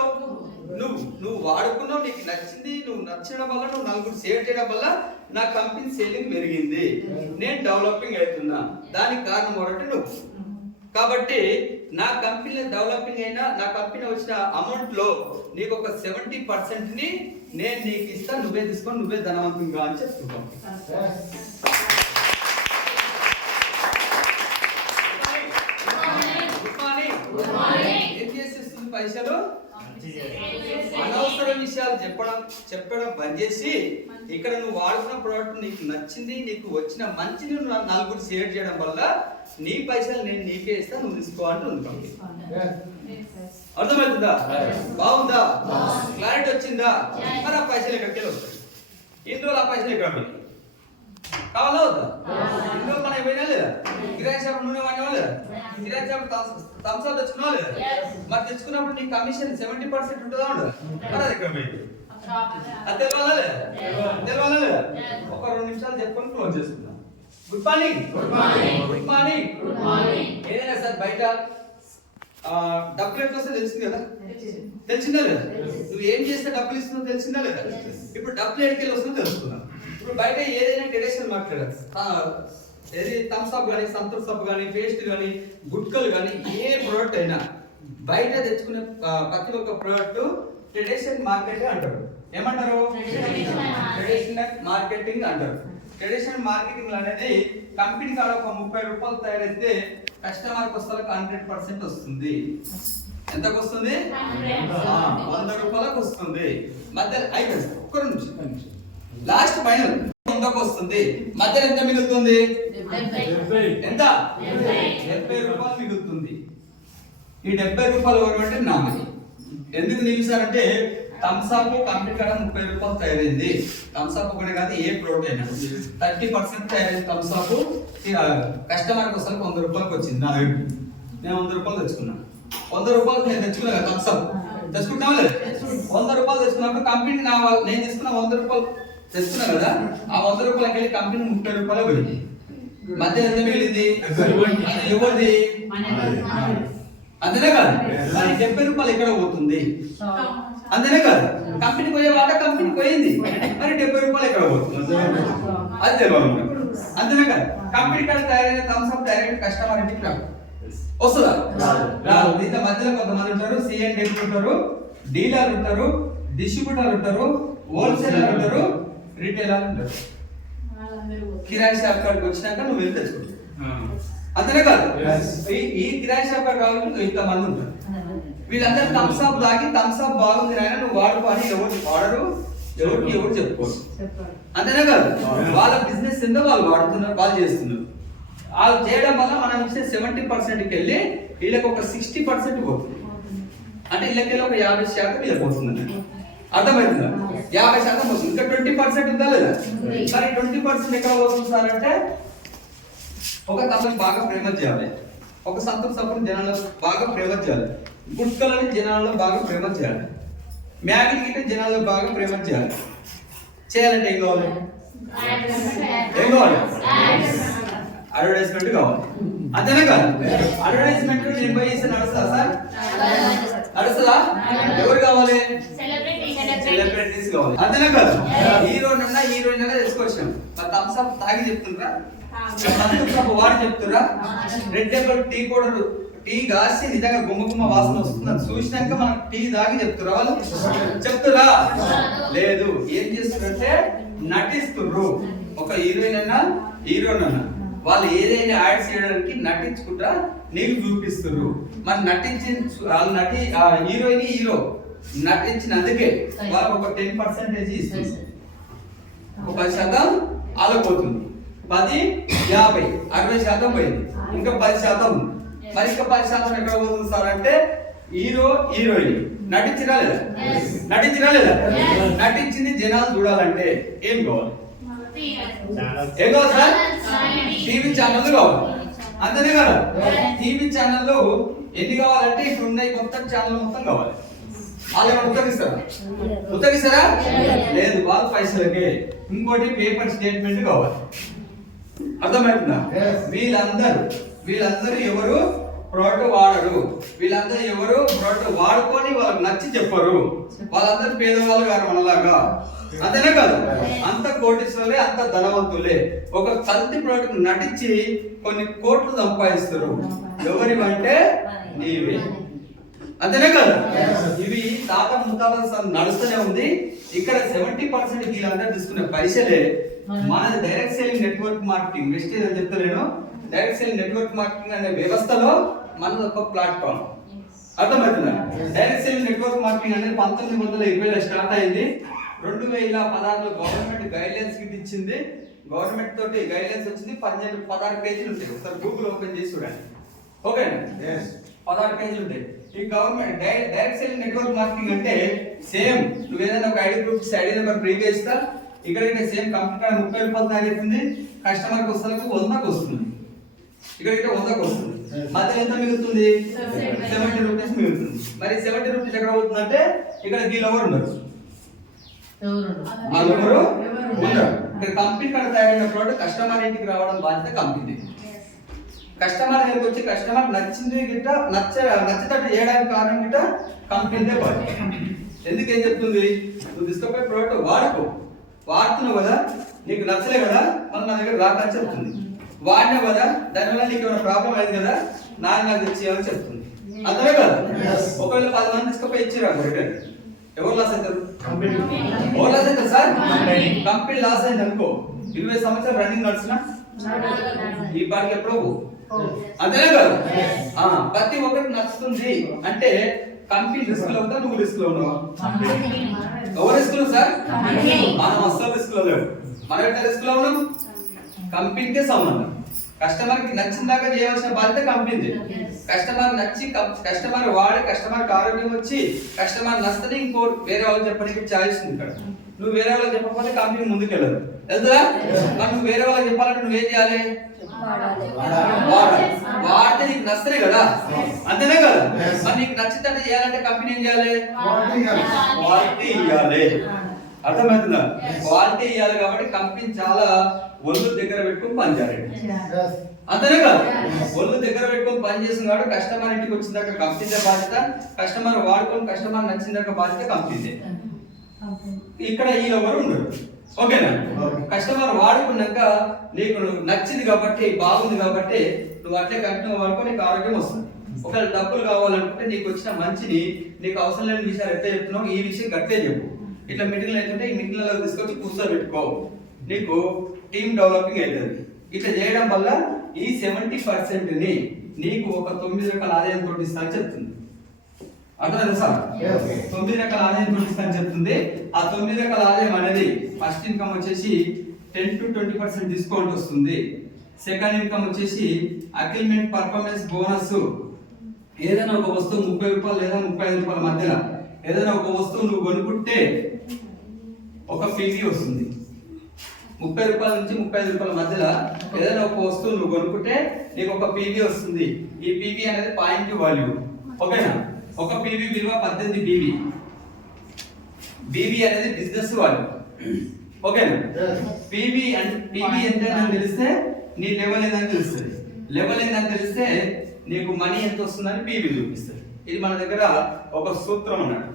నువ్వు వాడుకున్నావు, నీకు నచ్చింది, నువ్వు నచ్చడం వల్ల, నువ్వు నలుగురు షేర్ చేయడం వల్ల నా కంపెనీ సేలింగ్ పెరిగింది, నేను డెవలపింగ్ అవుతున్నా. దానికి కారణం ఎవరంటే నువ్వు. కాబట్టి నా కంపెనీ డెవలపింగ్ అయినా, నా కంపెనీ వచ్చిన అమౌంట్ లో నీకు ఒక 70% ని నేను నీకు ఇస్తా, నువ్వే తీసుకొని నువ్వే ధనవంతంగా అని చెప్తున్నావు. ఏం చేసేస్తుంది? పైసలు అనవసర విషయాలు చెప్పడం బంద్ చేసి, ఇక్కడ నువ్వు వాడుతున్న ప్రోడక్ట్ నీకు నచ్చింది, నీకు వచ్చిన మంచిని నలుగురు షేర్ చేయడం వల్ల నీ పైసలు నేను నీకే ఇస్తా, నువ్వు తీసుకో అంటుంది. అర్థమవుతుందా? బాగుందా? క్లారిటీ వచ్చిందా? మరి ఆ పైసలు ఎక్కడికి వస్తాయి? ఇన్ని రోజులు ఆ పైసలు ఎక్కడ పోయి కావాలా వద్దా? ఇన్ని రోజులు మనం పోయినా లేదా? కిరాయి షాప్ నూనె వాడినా లేదా? కిరాయి షాప్ థమ్స్అప్ తెచ్చుకున్నావా లేదా? మరి తెచ్చుకున్నప్పుడు నీ కమిషన్ 70% ఉంటుందా ఉండదా? మరి అది ఎక్కడ పోయింది? అది తెలవాలా లేదా? తెలవాలా లేదా? ఒక 2 నిమిషాలు చెప్పుకొని క్లోజ్ చేసుకుందాం. Good morning. Good morning. ఏదైనా సార్ బయట డబ్బులు ఎట్లా వస్తే తెలిసింది కదా? తెలిసిందా లేదా? నువ్వు ఏం చేస్తే డబ్బులు ఇస్తుందో తెలిసిందా లేదా? ఇప్పుడు డబ్బులు ఎక్కడికి వస్తుందో తెలుసుకున్నా. ఇప్పుడు బయట ఏదైనా ట్రెడిషనల్ మాట్లాడారు, ఏది థమ్స్ అప్ కానీ, సంతూర్ సబ్బు కానీ, పేస్ట్ కానీ, గుట్కలు కానీ, ఏ ప్రోడక్ట్ అయినా బయట తెచ్చుకునే ప్రతి ఒక్క ప్రోడక్ట్ ట్రెడిషనల్ మార్కెటింగ్ అంటారు. ఏమంటారు? ట్రెడిషనల్ మార్కెటింగ్ అంటారు. ట్రెడిషనల్ మార్కెటింగ్ అనేది కంపెనీ కాడ ఒక 30 రూపాయలు తయారైతే కస్టమర్కి వస్తే 100% వస్తుంది. ఎంతకు వస్తుంది? 100 రూపాయలకు వస్తుంది. మధ్యలో అయిపోయింది. ఒక్క నిమిషం. లాస్ట్ ఫైనల్ 100కు వస్తుంది. మధ్యలో ఎంత మిగులుతుంది? ఎంత? 70 రూపాయలు మిగులుతుంది. ఈ 70 రూపాయలు ఎవరు అంటే నామని. ఎందుకు నిలిచారంటే థమ్స్ అప్ కంపెనీ కాడ 30 రూపాయలు తయారైంది. థమ్స్ అప్ ఒకటి కాదు, ఏ ప్రోడక్ట్ అయినా 30% తయారైంది. థమ్స్ అప్ కస్టమర్కి వస్తే 100 రూపాయలకు వచ్చింది. నా దగ్గర నేను 100 రూపాయలు తెచ్చుకున్నాను. 100 రూపాయలు నేను తెచ్చుకున్నా కదా, థమ్స్ అప్ తెచ్చుకుంటావా లేదా? 100 రూపాయలు తెచ్చుకున్నప్పుడు కంపెనీ నేను తీసుకున్న 100 రూపాయలు తెచ్చుకున్నా కదా, ఆ 100 రూపాయలకి వెళ్ళి కంపెనీ 30 రూపాయలు వెళ్ళింది. మధ్య ఎంత మిగిలింది? ఎవరిది? అంతేనే కాదు? మరి 70 రూపాయలు ఎక్కడ పోతుంది? అంతేనే కాదు? కంపెనీకి పోయే వాట కంపెనీకి పోయింది, మరి 70 రూపాయలు ఎక్కడ పోతుంది? అది తెలియాలి. అంతేనే కాదు? కంపెనీ కాడ తయారైన థమ్స్ అప్ డైరెక్ట్ కస్టమర్ ఇంటికి రాదు. వస్తుందా? రాదు. ఇంత మధ్యలో కొంతమంది ఉంటారు, C&D ఉంటారు, డీలర్ ఉంటారు, డిస్ట్రిబ్యూటర్ ఉంటారు, హోల్సేలర్ ఉంటారు, రిటైలర్ ఉంటారు. కిరాయి షాప్ కాడికి వచ్చినాక నువ్వు వెళ్ళి తెచ్చుకుంటావు. అంతేనే కాదు? ఈ కిరాయి షాప్ కాడ రావాలి ఇంతమంది ఉంటారు. వీళ్ళందరూ థమ్స్ అప్ తాగి థమ్స్ అప్ బాగుంది నాయన నువ్వు వాడు అని ఎవరు వాడరు, ఎవరికి ఎవరు చెప్పుకోరు. అంతేనే కాదు? వాళ్ళ బిజినెస్ ఏందో వాళ్ళు వాడుతున్నారు, వాళ్ళు చేస్తున్నారు. వాళ్ళు చేయడం వల్ల మనం ఇచ్చే 70%కి వెళ్ళి వీళ్ళకి ఒక 60% పోతుంది. అంటే వీళ్ళకి ఒక 50% వీళ్ళకి పోతుంది. అర్థమవుతుందా? 50% పోతుంది. ఇంకా 20% ఉందా లేదా? మరి 20% ఎక్కడ పోతుంది సార్ అంటే, ఒక తమకు బాగా ప్రేమ చేయాలి, ఒక సంతూర్ సబ్బుని జనాల్లో బాగా ప్రేమ చేయాలి, గుట్కలని జనాల్లో బాగా ప్రేమ చేయాలి, మ్యాగీ గిట్ట జనాల్లో బాగా ప్రేమ చేయాలి. చేయాలంటే ఏం కావాలి? అడ్వర్టైజ్మెంట్ కావాలి. అంతేనా కాదు? అడ్వర్టైజ్మెంట్ నేను పోయి ఇస్తే నడుస్తా సార్? నడుస్తుందా? ఎవరు కావాలి? సెలబ్రిటీస్ కావాలి. అంతేనా కాదు? హీరోయిన్ తీసుకొచ్చాం. మరి థమ్స్ అప్ తాగి చెప్తుండ్రా? వాడు చెప్తురా? Red label tea powder tea కాసి నిజంగా గుమ్మ గుమ్మ వాసన వస్తుందని చూసినాక మనకు టీ తాగి చెప్తురా వాళ్ళు? చెప్తురా? లేదు. ఏం చేస్తున్నారంటే నటిస్తుర్రు. ఒక హీరోయిన్ అన్నా హీరోయిన్ అన్నా వాళ్ళు ఏదైనా యాడ్ చేయడానికి నటించుకుంటా నీకు చూపిస్తుర్రు. మరి నటించి వాళ్ళు హీరోయిన్ హీరో నటించినందుకే వాళ్ళకి ఒక 10% ఇస్తుంది. ఒక 10% ఆగిపోతుంది. 10, 50, 60% పోయింది. ఇంకా 10% ఉంది. మరి ఇంకా 10% ఎక్కడ పోతుంది సార్ అంటే హీరో హీరోయిన్ నటించినా లేదా? నటించినా లేదా? నటించింది జనాలు చూడాలంటే ఏం కావాలి? ఏం కావాలి సార్? టీవీ ఛానల్ కావాలి. అంతనే కదా? టీవీ ఛానల్లో ఎన్ని కావాలంటే ఇప్పుడు ఉన్నాయి మొత్తం ఛానల్ మొత్తం కావాలి. వాళ్ళు ఏమైనా ఉత్తగిస్తారా? లేదు. వాళ్ళ పైసలకే. ఇంకోటి పేపర్ స్టేట్మెంట్ కావాలి. అర్థమవుతుందా? వీళ్ళందరూ ఎవరు ప్రోడక్ట్ వాడరు. వీళ్ళందరూ ఎవరు ప్రోడక్ట్ వాడుకొని వాళ్ళకి నచ్చి చెప్పరు. వాళ్ళందరూ పేదవాళ్ళు గారు మనలాగా. అంతేనే కాదు? అంత కోటీశ్వరులే, అంత ధనవంతులే. ఒక కల్తీ ప్రోడక్ట్ నటించి కొన్ని కోట్లు సంపాదిస్తారు. ఎవరివంటే నీవే. అంతేనే కదా? ఇవి తాత ముత్తాత నడుస్తూనే ఉంది. ఇక్కడ 70% వీళ్ళందరూ తీసుకునే పైసలే మనది direct selling network marketing. Wastage అని చెప్తలేను. డైరెక్ట్ సేలింగ్ నెట్వర్క్ మార్కెటింగ్ అనే వ్యవస్థలో మనది ఒక ప్లాట్ఫామ్. అర్థమవుతుందా? డైరెక్ట్ సేలింగ్ నెట్వర్క్ మార్కెటింగ్ అనేది 1920లో స్టార్ట్ అయింది. 2016లో గవర్నమెంట్ గైడ్లైన్స్ ఇచ్చింది. గవర్నమెంట్ తోటి గైడ్లైన్స్ వచ్చింది. 16 పేజీలు ఉంటాయి. ఒకసారి గూగుల్ ఓపెన్ చేసి చూడండి. ఓకేనా? 16 పేజీలు ఉంటాయి. ఈ government direct selling network marketing అంటే సేమ్ నువ్వు ఏదైనా ఒక ID proof ID number previous ఇస్తా. ఇక్కడ సేమ్ కంపెనీ 30 రూపాయలు తయారైతుంది. కస్టమర్కి వస్తున్నకు 100కి వస్తుంది. ఇక్కడ 100కి వస్తుంది. మధ్య ఎంత మిగులుతుంది? 70 రూపీస్ మిగులుతుంది. మరి 70 రూపీస్ ఎక్కడ అవుతుందంటే ఇక్కడ వీళ్ళు ఎవరు ఉండరు. ఇక్కడ కంపెనీ కాడ తయారైన ప్రోడక్ట్ కస్టమర్ ఇంటికి రావడం బాధ్యత కంపెనీ. కస్టమర్ దగ్గరికి వచ్చి కస్టమర్ నచ్చింది గిట్ట నచ్చేటట్టు చేయడానికి కారణం గిట్ట కంపెనీ బాధ్యత. ఎందుకేం చెప్తుంది? నువ్వు తీసుకుపోయే ప్రోడక్ట్ వాడుతున్నావు కదా, నీకు నచ్చలే కదా, మనం నా దగ్గర రాకని చెప్తుంది. వాడినావు కదా, దానివల్ల నీకు ఏమైనా ప్రాబ్లం అయింది కదా, నాకు తెచ్చేయమని చెప్తుంది. అంతనే కదా? ఒకవేళ 10 మంది తీసుకుపోయి ఇచ్చిరా రిటర్న్, ఎవరు లాస్ అవుతారు? ఎవరు లాస్ అవుతారు సార్? కంపెనీ లాస్ అయింది అనుకో, 20 సంవత్సరాలు రన్నింగ్ నడుచున్నా ఈ పాటికి ఎప్పుడో అంతేనే కదా? ప్రతి ఒక్కరికి నచ్చుతుంది అంటే కంపెనీ రిస్క్ లో ఉందా, నువ్వు రిస్క్ లో ఉన్నావా? ఎవరు రిస్క్ లో సార్? మనం అస్సలు రిస్క్ లో లేవు. మనం ఎట్లా రిస్క్ లో ఉన్నాం? కంపెనీకే సంబంధం. కస్టమర్ కి నచ్చిన దాకా చేయవలసిన బాధ్యత కంపెనీ. కస్టమర్ నచ్చి కస్టమర్ వాడి కస్టమర్ ఆరోగ్యం వచ్చి కస్టమర్ నచ్చని ఇంకో వేరే వాళ్ళకి చెప్పడానికి ఛాయిస్ ఉంది. ఇక్కడ నువ్వు వేరే వాళ్ళకి చెప్పకపోతే కంపెనీ ముందుకు వెళ్ళదు. వెళ్తుందా? మరి నువ్వు వేరే వాళ్ళకి చెప్పాలంటే నువ్వేం చేయాలి? వాడితే నీకు నచ్చనే కదా, అంతేనే కదా? మరి నీకు నచ్చినట్టు చేయాలంటే కంపెనీ ఏం చేయాలి? క్వాలిటీ ఇవ్వాలి. అర్థమవుతుందా? క్వాలిటీ ఇవ్వాలి. కాబట్టి కంపెనీ చాలా ఒళ్ళు దగ్గర పెట్టుకుని పనిచేయాలి. అంతేనే కదా? ఒళ్ళు దగ్గర పెట్టుకుని పని చేసిన కాబట్టి కస్టమర్ ఇంటికి వచ్చిన దాకా కంపెనీ బాధ్యత, కస్టమర్ వాడుకొని కస్టమర్ నచ్చిన దాకా బాధ్యత కంపెనీ. ఇక్కడ ఈ ఎవరు ఉండరు. ఓకేనా? కస్టమర్ వాడుకున్నాక నీకు నచ్చింది కాబట్టి బాగుంది కాబట్టి నువ్వు అట్లే కంటిన్యూ వాడుకో, నీకు ఆరోగ్యం వస్తుంది. ఒకవేళ డబ్బులు కావాలనుకుంటే నీకు వచ్చిన మంచిని నీకు అవసరం లేని విషయాలు ఎట్లా చెప్తున్నావు ఈ విషయం గట్టే చెప్పు. ఇట్లా మీటింగ్లు అవుతుంటే ఈ మీటింగ్లలో తీసుకొచ్చి కూర్చోబెట్టుకో, నీకు టీమ్ డెవలపింగ్ అవుతుంది. ఇట్లా చేయడం వల్ల ఈ 70%ని నీకు ఒక 9 రకాల ఆదాయంతో ఇస్తాను చెప్తుంది. అర్థం సార్? 9 రకాల ఆదాయం చూపిస్తాను చెప్తుంది. ఆ 9 రకాల ఆదాయం అనేది ఫస్ట్ ఇన్కమ్ వచ్చేసి 10 to 20% డిస్కౌంట్ వస్తుంది. సెకండ్ ఇన్కమ్ వచ్చేసి అగ్రిమెంట్ పర్ఫార్మెన్స్ బోనస్. ఏదైనా ఒక వస్తువు 30 రూపాయలు లేదా 35 రూపాయల మధ్యలో ఏదైనా ఒక వస్తువు నువ్వు కొనుక్కుంటే ఒక పీవీ వస్తుంది. 30 రూపాయల నుంచి 35 రూపాయల మధ్యలో ఏదైనా ఒక వస్తువు నువ్వు కొనుక్కుంటే నీకు ఒక పీవీ వస్తుంది. ఈ పీవీ అనేది పాయింట్ వాల్యూ. ఓకేనా? ఒక పీవీ విలువ 18 పీవీ. పీవీ అనేది బిజినెస్ వాల్యూ. ఓకేనా? పీవీ ఎంత అని తెలిస్తే నీ లెవెల్ ఏందని తెలుస్తుంది. లెవెల్ ఏందని తెలిస్తే నీకు మనీ ఎంత వస్తుందని పీవీ చూపిస్తుంది. ఇది మన దగ్గర ఒక సూత్రం అన్నట్టు.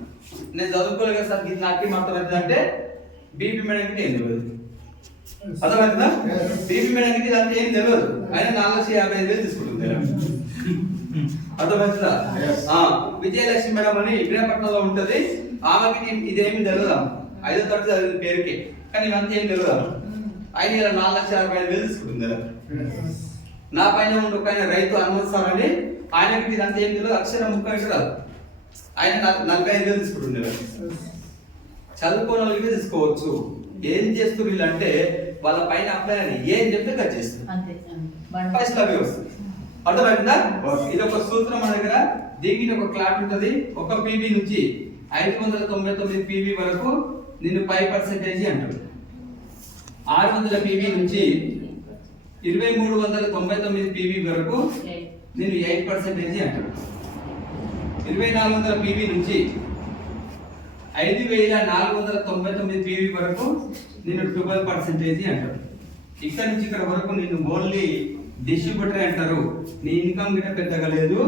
నేను చదువుకోలేదు కదా సార్, ఇది నాకేం అర్థమవుతుంది అంటే బీపీ మేడంకి ఏం తెలియదు. అర్థమవుతుందా? బీపీ మేడంకి అంటే ఏం తెలియదు, అయినా 4,55,000 తీసుకుంటుంది. అర్థమవుతుందా? విజయలక్ష్మి మేడం అని విజయపట్నంలో ఉంటది. ఆమెకి ఇదేమి తెలియదు, 5వ తరగతి చదివిన పేరుకి, కానీ ఇవంతా ఏం తెలియదు. ఆయన ఇలా 4,65,000 తీసుకుంటుంది. నా పైన ఉండి ఒక ఆయన రైతు హనుమంత్ సార్ అని, ఆయనకి ఇదంతా ఏం తెలియదు, అక్షరం 30 రాదు. ఆయన 45,000 తీసుకుంటుంది. చదువుకోని వాళ్ళకి తీసుకోవచ్చు. ఏం చేస్తారు వీళ్ళంటే వాళ్ళ పైన అప్లై అని ఏం చెప్తే కట్ చేస్తారు, పైసలు అవి వస్తుంది. అర్థమైందా? ఇది ఒక సూత్రం మన దగ్గర. దీనికి ఒక క్లాట్ ఉంటది. ఒక పీబీ నుంచి 599 పీబీ వరకు నేను 5% అంటాడు. 600 పీబీ నుంచి 2399 పీబీ వరకు నేను 8% అంటాడు. 2400 పీబీ నుంచి 5499 పీవీ వరకు నేను 12% అంటారు. ఇక్కడ నుంచి ఇక్కడ వరకు నేను ఓన్లీ డిస్ట్రిబ్యూటర్ అంటారు. నీ ఇన్కమ్ గిట్ట పెద్దగా లేదు.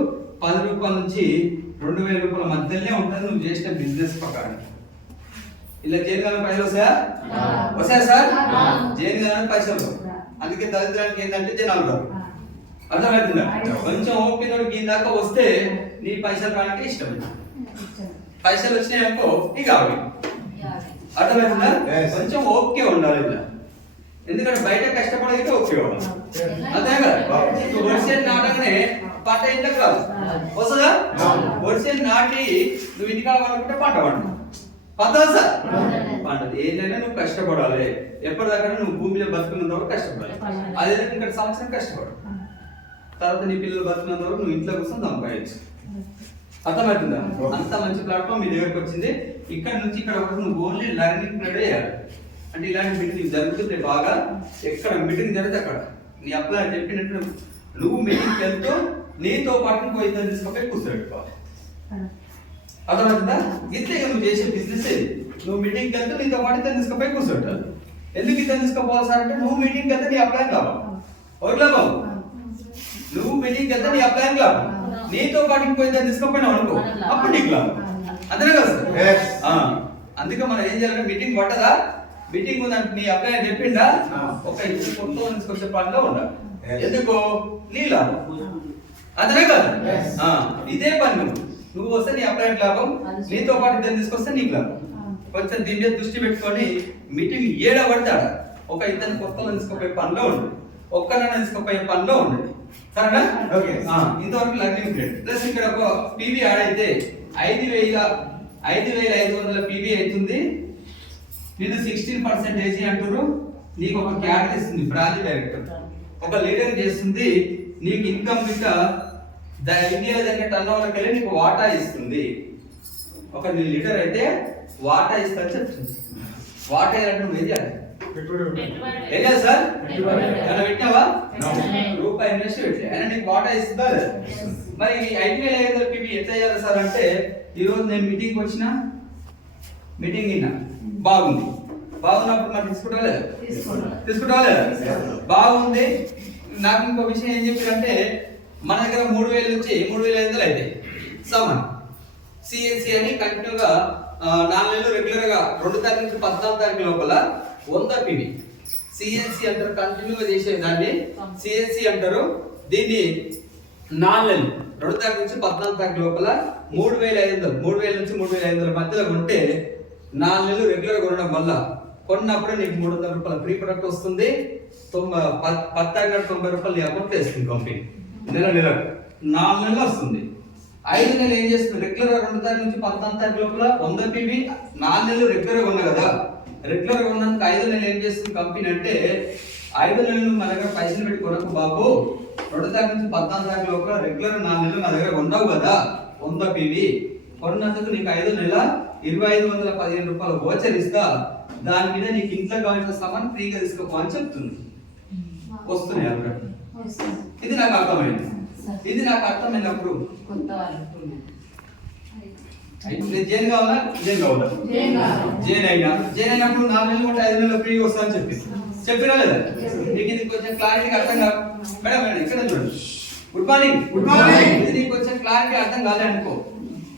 10 రూపాయల నుంచి 2,000 రూపాయల మధ్యలోనే ఉంటుంది నువ్వు చేసిన బిజినెస్ ప్రకారం. ఇలా చేయగల పైసలు వస్తాయా సార్? చేయగలని పైసలు. అందుకే దరిద్రానికి ఏంటంటే జనాలు రావు. అర్థమవుతుందా? కొంచెం ఓపిక దీని దాకా వస్తే నీ పైసలు రావడానికి ఇష్టం. పైసలు వచ్చినాయనుకో ఇక ఆవి. అర్థమవుతుందా? కొంచెం ఓకే ఉండాలి ఇలా. ఎందుకంటే బయట కష్టపడైతే ఓకే ఉండాలి. అదే కదా, వరిసే నాటగానే పంట ఇంటికి రాదు, వస్తుందా? వరిసే నాటి నువ్వు ఇంటికి కావాలనుకుంటే పంట పండు పంటదా సార్? పంటది. ఏంటంటే నువ్వు కష్టపడాలి. ఎప్పటిదాకా నువ్వు భూమిలో బతుకున్నంత వరకు కష్టపడాలి. అదే ఇక్కడ సంవత్సరం కష్టపడు, తర్వాత నీ పిల్లలు బతుకున్నంత వరకు నువ్వు ఇంట్లో కూర్చొని సంపాదించు. అర్థమవుతుందా? అంత మంచి ప్లాట్ఫామ్ మీ దగ్గరకు వచ్చింది. ఇక్కడ నుంచి ఇక్కడ వరకు నువ్వు ఓన్లీ లెర్నింగ్ ప్లేడే చేయాలి. అంటే ఇలాంటి మీటింగ్ జరుగుతుంది బాగా. ఎక్కడ మీటింగ్ జరిగితే అక్కడ నీ అప్లై చెప్పినట్టు నువ్వు మీటింగ్కి వెళ్తూ నీతో పాటు ఇంకో ఇద్దరు తీసుకుపోయి కూర్చోబెట్టుకోవాలి. అర్థమవుతుందా? ఇంతే నువ్వు చేసే బిజినెస్. నువ్వు మీటింగ్కి వెళ్తే నీతో పాటు ఇద్దరు తీసుకుపోయి కూర్చోబెట్టాలి. ఎందుకు ఇద్దరు తీసుకోపోవాలి సార్ అంటే, నువ్వు మీటింగ్కి వెళ్తే నీ అప్లై లాభం. ఎవరికి లాభం? నువ్వు మీటింగ్కి వెళ్తే నీ అప్లై లాభం. నీతో పాటు ఇంకో ఇద్దరు తీసుకుపోయినావు అనుకో, అప్పుడు నీకు లాభం. అంతేనా కదా సార్? అందుకే మనం ఏం చేయాలంటే, మీటింగ్ పట్టదా, మీటింగ్ ఉందంటే నీ అప్లై చెప్పిండా, ఒక ఇద్దరు కొత్త తీసుకొచ్చే పనిలో ఉండాలి. ఎందుకో నీ లాభం. అంతేనా కదా? ఇదే పని. నువ్వు వస్తే నీ అప్లై లాభం, నీతో పాటు ఇద్దరు తీసుకొస్తే నీకు లాభం. కొంచెం దీని మీద దృష్టి పెట్టుకొని మీటింగ్ ఏడ పడతాడా ఒక ఇద్దరు కొత్త తీసుకుపోయే పనిలో ఉండు, ఒక్కనన్నా తీసుకుపోయే పనిలో ఉండు. సరేనా? ఇంతవరకు లర్నింగ్ ప్లేట్ ప్లస్ ఇక్కడ ఒక పీవీ యాడ్ అయితే 5,500 పీవీ అవుతుంది. నేను 16% అంటారు. నీకు ఒక క్యాడర్ ఇస్తుంది, బ్రాంచ్ డైరెక్టర్ ఒక లీడర్ చేస్తుంది. నీకు ఇన్కమ్ కింద ఇండియా దగ్గర టర్న్ ఓవర్కి వెళ్ళి నీకు వాటా ఇస్తుంది. ఒక నీ లీడర్ అయితే వాటా ఇస్తాను చెప్తుంది. వాటా ఇవ్వాలంటే నువ్వు ఏం చేయాలి? ఏం చేయాలి సార్? ఏమైనా పెట్టినావా? రూపాయి ఇన్వెస్ట్ పెట్టి అయినా నీకు వాటా ఇస్తుందా? మరి 5,500 పీవీ ఎట్లా చేయాలి సార్ అంటే, ఈరోజు నేను మీటింగ్కి వచ్చిన, మీటింగ్ విన్నా, బాగుంది. బాగున్నప్పుడు మరి తీసుకుంటా లేదా? తీసుకుంటా లేదా? బాగుంది. నాకు ఇంకో విషయం ఏం చెప్పారంటే, మన దగ్గర 3,000 నుంచి 3,500 అయితే సమాన్ సిఎన్సి అని కంటిన్యూగా 4 నెలలు రెగ్యులర్ గా 2 తారీఖు నుంచి 14 తారీఖు లోపల 100 పీవీ సిఎన్సి అంటారు. కంటిన్యూగా చేసే దాన్ని సిఎన్సి అంటారు. దీన్ని 4 నెలలు 2 తారీఖు నుంచి 14 తారీఖు లోపల 3,000 నుంచి 3,500 మధ్యలో ఉంటే 4 నెలలు రెగ్యులర్ కొనడం వల్ల కొన్నప్పుడే నీకు 300 రూపాయల ఫ్రీ ప్రొడక్ట్ వస్తుంది. 90 రూపాయలు నీ అకౌంట్ వేస్తుంది కంపెనీ. నెల 4 నెలలు వస్తుంది. 5 నెలలు ఏం చేస్తుంది? రెగ్యులర్ 2 తారీఖు నుంచి 14 తారీఖు లోపల 100 పీవీ 4 నెలలు రెగ్యులర్ గా ఉన్నా కదా, రెగ్యులర్ గా ఉన్నందుకు 5 నెలలు ఏం చేస్తుంది కంపెనీ అంటే, 5 నెలలు మన దగ్గర పైసలు పెట్టి కొరకు బాబు, 2 తారీఖు నుంచి 14 తారీఖు లోపల రెగ్యులర్ 4 నెలలు నా దగ్గర ఉండవు కదా 100 పీవీ కొన్నందుకు నీకు 5 నెలల 2,515 రూపాయల వోచర్ ఇస్తా. దాని మీద నీకు ఇంట్లో కావాల్సిన సామాన్ ఫ్రీగా తీసుకోపో అని చెప్తుంది. వస్తున్నాయి అక్కడ. ఇది నాకు అర్థమైంది. ఇది నాకు అర్థమైనప్పుడు జైన్ కావాలా? జైన్ కావాలా? జైన్ అయినప్పుడు 4 నెలలు ఉంటే 5 నెలలు ఫ్రీగా వస్తా అని చెప్పినా లేదా? నీకు ఇది కొంచెం క్లారిటీ అర్థం కాదు మేడం. మేడం ఇక్కడ చూడండి. Good morning. ఇది నీకు కొంచెం క్లారిటీ అర్థం కాలే అనుకో,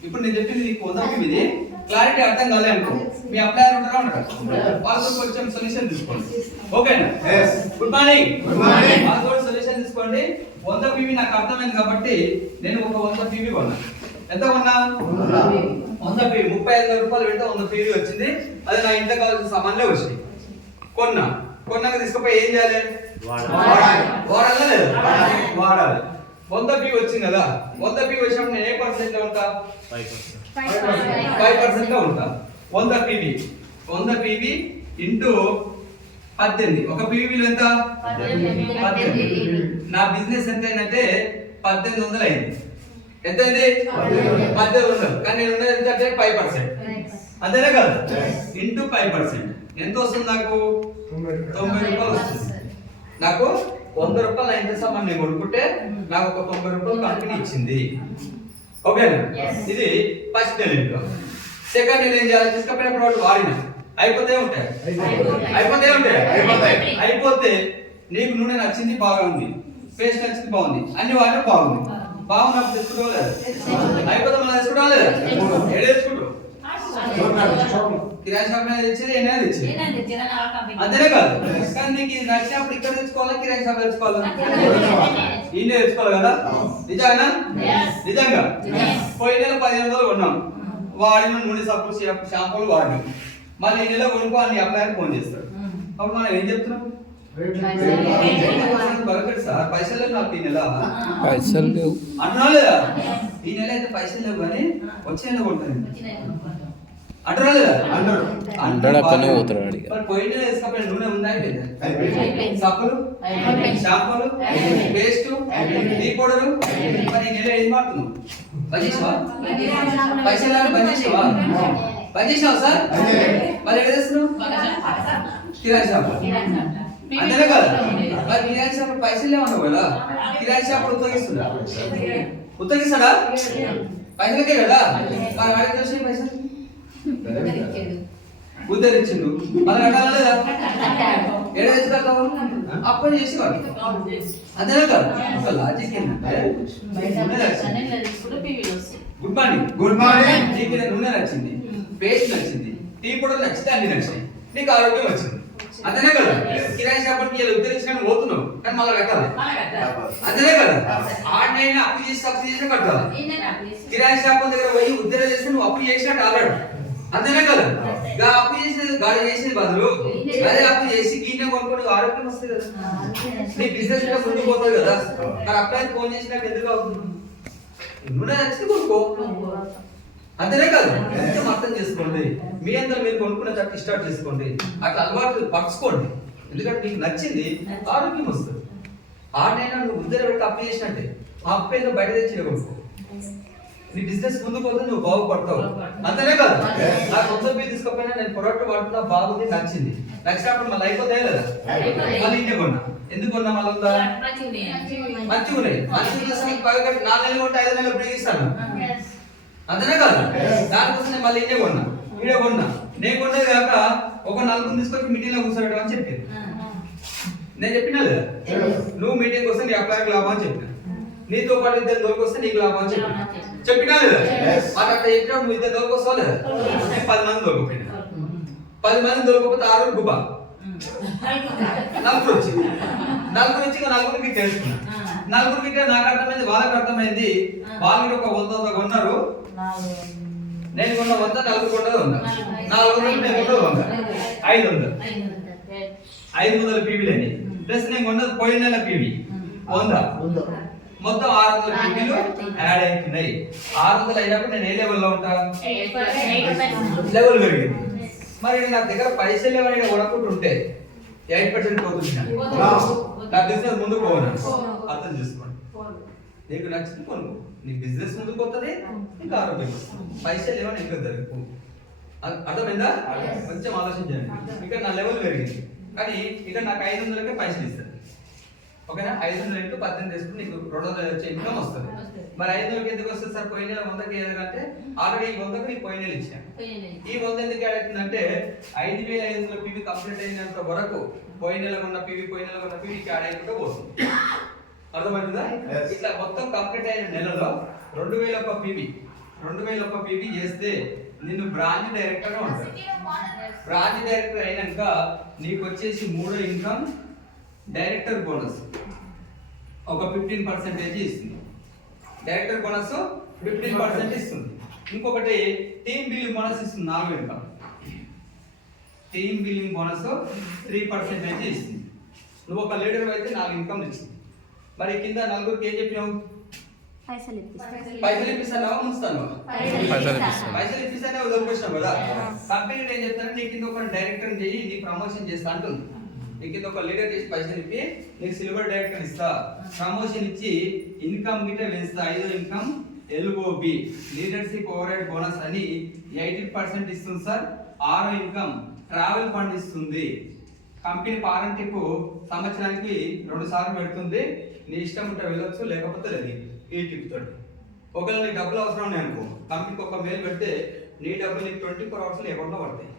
ఇప్పుడు నేను చెప్పింది నీకు ఉదాహరణ ఇది క్లారిటీ అర్థం కాలే అనుకో, మీ అప్లైయర్ ఉంటారా ఉంటారా? వాళ్ళతో కొంచెం సొల్యూషన్ తీసుకోండి. ఓకేనా? Good morning. వాళ్ళతో సొల్యూషన్ తీసుకోండి. గుర్తుంచుకోండి 100 PV నాకు అర్థమైంది కాబట్టి నేను ఒక 100 PV కొన్నా. ఎంత కొన్నా? 100 PV. 35,000 రూపాయలు పెడితే 100 PV వచ్చింది. అది నా ఇంట్లో కావాల్సిన సామాన్లే వచ్చినాయి. కొన్నాక తీసుకుపోయి ఏం చేయాలి? వాడాలా లేదా? వాడాలి. 100 PV వచ్చింది కదా, 100 PV వచ్చినప్పుడు నేను ఏ పర్సెంట్ లో ఉంటా? 5% లో ఉంటా. 100 PV ఇంటూ 18. ఒక PV విలువ ఎంత? 18. నా బిజినెస్ ఎంత అయిందంటే 1800 అయింది. ఎంత అయింది? 1800. కానీ నేను ఉన్నది ఎంత అంటే 5%. అంతేనా కదా? ఇంటూ 5%. ఎంత వస్తుంది నాకు? 90 రూపాయలు వస్తుంది. నాకు 100 రూపాయలు ఎంత సామాన్ నేను కొనుక్కుంటే నాకు ఒక 90 రూపాయలు కంపెనీ ఇచ్చింది. ఓకేనా? ఇది ఫస్ట్ ఎలిమెంట్. సెకండ్ నేను ఏం చేయాలి? తీసుకపోయినప్పుడు వాడు వాడిన అయిపోతే నీకు నూనె నచ్చింది, బాగా ఉంది, పేస్ట్ నచ్చింది, బాగుంది, అన్ని వాడినా బాగున్నప్పుడు తెచ్చుకుంటావు లేదా? అయిపోతే మనం తెచ్చుకుంటాం లేదా? ఏడు తెచ్చుకుంటావు? కిరాయి షాప్ తెచ్చేది ఏమైనా తెచ్చేది అంతేనే కాదు. కానీ నీకు ఇది నచ్చినప్పుడు ఇక్కడ తెచ్చుకోవాలా, కిరాయి షాప్ తెచ్చుకోవాలా? ఈయన తెచ్చుకోవాలి కదా. నిజంగా పోయిన నెల 1500 కొన్నాం, వాడిన నూనె సబ్బు షాంపూలు వాడినాం. మళ్ళీ ఈ నెల కొనుక్కోవాలి అప్లై ఫోన్ చేస్తాడు. అప్పుడు మనం ఏం చెప్తున్నాం? సార్ పైసలు లేవు నాకు, ఈ నెల పైసలు లేవు అంటున్నా లేదా? ఈ నెల అయితే పైసలు లేవు కానీ వచ్చే నెల కొంటాను అంటున్నా లేదా? పోయిన నెల వేసుకపోయిన నూనె ఉందా? సబ్బులు, షాంపూలు, పేస్ట్, టీ పౌడరు. మరి ఈ నెల ఏం వాడుతున్నావు? బంద్ చేసావా? పైసలు లేవు బంద్ చేసావా సార్? మరి ఏం చేస్తున్నావు? కిరాయి షాప్ అంతేనే కదా. మరి కిరాయి షాప్ పైసలు లేవన్నావు కదా, కిరాయి షాప్ ఉత్తగిస్తాడా? పైసలకే కదా. మరి వాడికి తెలిసిన పైసలు ఉద్ధరించిండు, మరి కట్టాలా లేదా? ఏడ తెచ్చి కట్టావు? అప్పుడు చేసేవాడు. అంతేనే కదా. ఒక లాజిక్ ఏంటంటే గుడ్ మార్నింగ్ నీకు నూనె నచ్చింది, పేస్ట్ నచ్చింది, టీ పౌడర్ నచ్చింది, అన్ని నచ్చినాయి, నీకు ఆరోగ్యం వచ్చింది. అంతేనే కదా. కిరాయి షాపుకి ఉద్ధరించిన పోతున్నావు కానీ మళ్ళీ కట్టాలి. అంతేనే కదా. ఆడనైనా అప్పు చేసి కట్టాలి. కిరాయి షాపు దగ్గర పోయి ఉద్ధరణ చేసి నువ్వు అప్పు చేసినట్టు ఆడాడు. అంతేనే కదా. అప్పు చేసేది గాడి చేసేది బదులు అదే అప్పు చేసి గిన్నె కొనుక్కొని ఆరోగ్యం వస్తుంది కదా, నీ బిజినెస్ కూడా ముందుకు పోతుంది కదా. మరి అప్లై ఫోన్ చేసినాక ఎందుకు అవుతుంది? నూనె నచ్చితే కొనుక్కో. అంతేనే కాదు. కొంచెం అర్థం చేసుకోండి. మీ అందరూ మీరు కొనుక్కునేటట్టు స్టార్ట్ చేసుకోండి. అట్లా అలవాటు పరచుకోండి. ఎందుకంటే మీకు నచ్చింది ఆరోగ్యం వస్తుంది. ఆడైనా నువ్వు ఉద్దర పెట్టి అప్పు చేసినట్టే ఆ అప్పు ఏదో బయట తెచ్చి కొనుక్కో. నీ బిజినెస్ ముందుకు పోతే నువ్వు బాగుపడతావు. అంతేనే కాదు. నాకు 100 PV తీసుకోపోయినా నేను ప్రొడక్ట్ వాడుతున్నా, బాగుంది, నచ్చింది, నచ్చినప్పుడు మళ్ళీ అయిపోతాయి లేదా? మళ్ళీ ఇంటే కొన్నా. ఎందుకు కొన్నా? మళ్ళీ ఉందా? మంచిగా ఉన్నాయి. మంచిగా 4 నెలలు కొంటే 5 నెలలు ఫ్రీ ఇస్తాను. అంతేనే కాదు. దానికోసం నేను మళ్ళీ ఇంటే కొన్నా, వీడియో కొన్నా. నేను కొన్నది కాక ఒక 4 తీసుకొచ్చి మీటింగ్ లో కూర్చోబెట్టడం అని చెప్పాను. నేను చెప్పినా లేదా? నువ్వు మీటింగ్ వస్తే నీ అప్లైకి లాభం అని చెప్పిన, నీతో పాటు ఇద్దరు దొరికి వస్తే నీకు లాభం అని చెప్పినా లేదా? అక్కడ చెప్పినప్పుడు నువ్వు ఇద్దరు దొరికి వస్తావు లేదా? 10 మంది దొరికిపోయినా. 10 మంది దొరకపోతే 6 గుబా 4 వచ్చింది. 4 నుంచి 4 మీకు తెలుసుకున్నా. 4 మీకు నాకు అర్థమైంది, వాళ్ళకి అర్థమైంది. వాళ్ళు ఒక 100 కొన్నారు, నేను కొన్న 100, 4 కొన్నది 100, 400 నేను కొన్నది 100, 500 PVలని ప్లస్ నేను కొన్నది పోయిన నెల PV 100, మొత్తం 600 PVలు యాడ్ అవుతున్నాయి. 600 అయినప్పుడు నేను ఏ లెవెల్లో ఉంటా? లెవెల్ పెరిగింది. మరి నా దగ్గర పైసలు ఏమైనా కొనుక్కుంటుంటే 8% పోతుంది. నా బిజినెస్ ముందుకు పోనా? అర్థం చేసుకోండి. నీకు నచ్చింది కొనుక్కో, నీ బిజినెస్ ముందుకు పోతుంది, నీకు ఆరోగ్యం వస్తుంది. పైసలు ఏమైనా ఇంకా జరుపు. అర్థమైందా? కొంచెం ఆలోచించండి. ఇక్కడ నా లెవెల్ పెరిగింది కానీ ఇక్కడ నాకు 500కే పైసలు ఇస్తారు. ఓకేనా? 500 ఇంటూ 18 తీసుకుని నీకు 200 వచ్చే ఇన్కమ్ వస్తుంది. మరి 500కి ఎందుకు వస్తుంది సార్? పోయిన నెల 100కి ఎందుకంటే ఆల్రెడీ ఈ 100కి నీకు పోయిన నెల ఇచ్చాను. ఈ 100 ఎందుకు యాడ్ అవుతుందంటే 5500 PV కంప్లీట్ అయినంత వరకు పోయిన నెల ఉన్న PVకి యాడ్ అయిపోతే పోతుంది. అర్థమవుతుందా? ఇట్లా మొత్తం కంప్లీట్ అయిన నెలలో 2001 PV చేస్తే నిన్ను బ్రాంచ్ డైరెక్టర్ గా ఉంటారు. బ్రాంచ్ డైరెక్టర్ అయినాక నీకు వచ్చేసి 3వ ఇన్కమ్ డైరెక్టర్ బోనస్. ఒక 15% ఇస్తుంది. డైరెక్టర్ బోనస్ 15% ఇస్తుంది. ఇంకొకటి టీమ్ బిల్లింగ్ బోనస్ ఇస్తుంది 4 ఇన్కమ్. టీమ్ బిల్లింగ్ బోనస్ 3% ఇస్తుంది. నువ్వు ఒక లీడర్ అయితే 4 ఇన్కమ్ ఇస్తుంది. మరి కింద నలుగురికి ఏం చెప్పినావు? పైసలు ఇప్పిస్తాను ఉంచుతాను. పైసలు ఇప్పిస్తానే వదిలిపోయినావు కదా. కంపెనీ ఏం చెప్తాను, నీ కింద ఒక డైరెక్టర్ చెయ్యి, నీ ప్రమోషన్ చేస్తా అంటుంది. నీ కింద ఒక లీడర్ చేసి పైసలు ఇప్పి నీకు సిల్వర్ డైరెక్టర్ ఇస్తా, ప్రమోషన్ ఇచ్చి ఇన్కమ్ గిట్ట వేస్తా. 5వ income LOB leadership over head bonus అని 18% ఇస్తుంది సార్. 6వ ఇన్కమ్ ట్రావెల్ ఫండ్ ఇస్తుంది. కంపెనీ పారంటిప్ సంవత్సరానికి 2 సార్లు పెడుతుంది. నీ ఇష్టం ఉంటే వెళ్ళొచ్చు, లేకపోతే లేదు. ఈ టిప్ తోటి ఒకవేళ నీ డబ్బులు అవసరం ఉన్నాయి అనుకో, కంపెనీకి ఒక మెయిల్ పెడితే నీ డబ్బులు నీకు 24 అవర్స్లో అకౌంట్లో పడతాయి.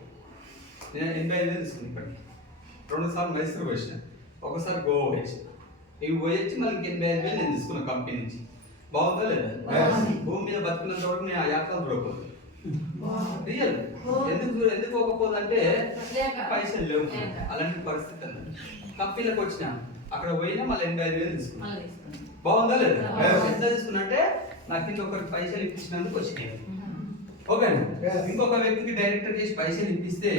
నేను 85,000 తీసుకుని ఇప్పటికి 2 సార్లు మైసూరు వేసిన, ఒకసారి గోవా వేసిన. ఇవి పోయొచ్చి మళ్ళీ 85,000 నేను తీసుకున్నాను కంపెనీ నుంచి. బాగుందా లేదా? భూమి మీద బతుకున్నంత వరకు నేను ఆ యాత్రలు చూడకూడదు. రియల్ ఎందుకు పోకపోదంటే పైసలు లేవు, అలాంటి పరిస్థితి అన్నది. కంపెనీలకు వచ్చిన అక్కడ పోయినా మళ్ళీ 85,000 తీసుకున్నాను. బాగుందా లేదా? ఎంత తీసుకున్నట్టే నాకు ఇంకొకరికి పైసలు ఇప్పించినందుకు వచ్చినాయి. ఓకేనా? ఇంకొక వ్యక్తికి డైరెక్టర్ చేసి పైసలు ఇప్పిస్తే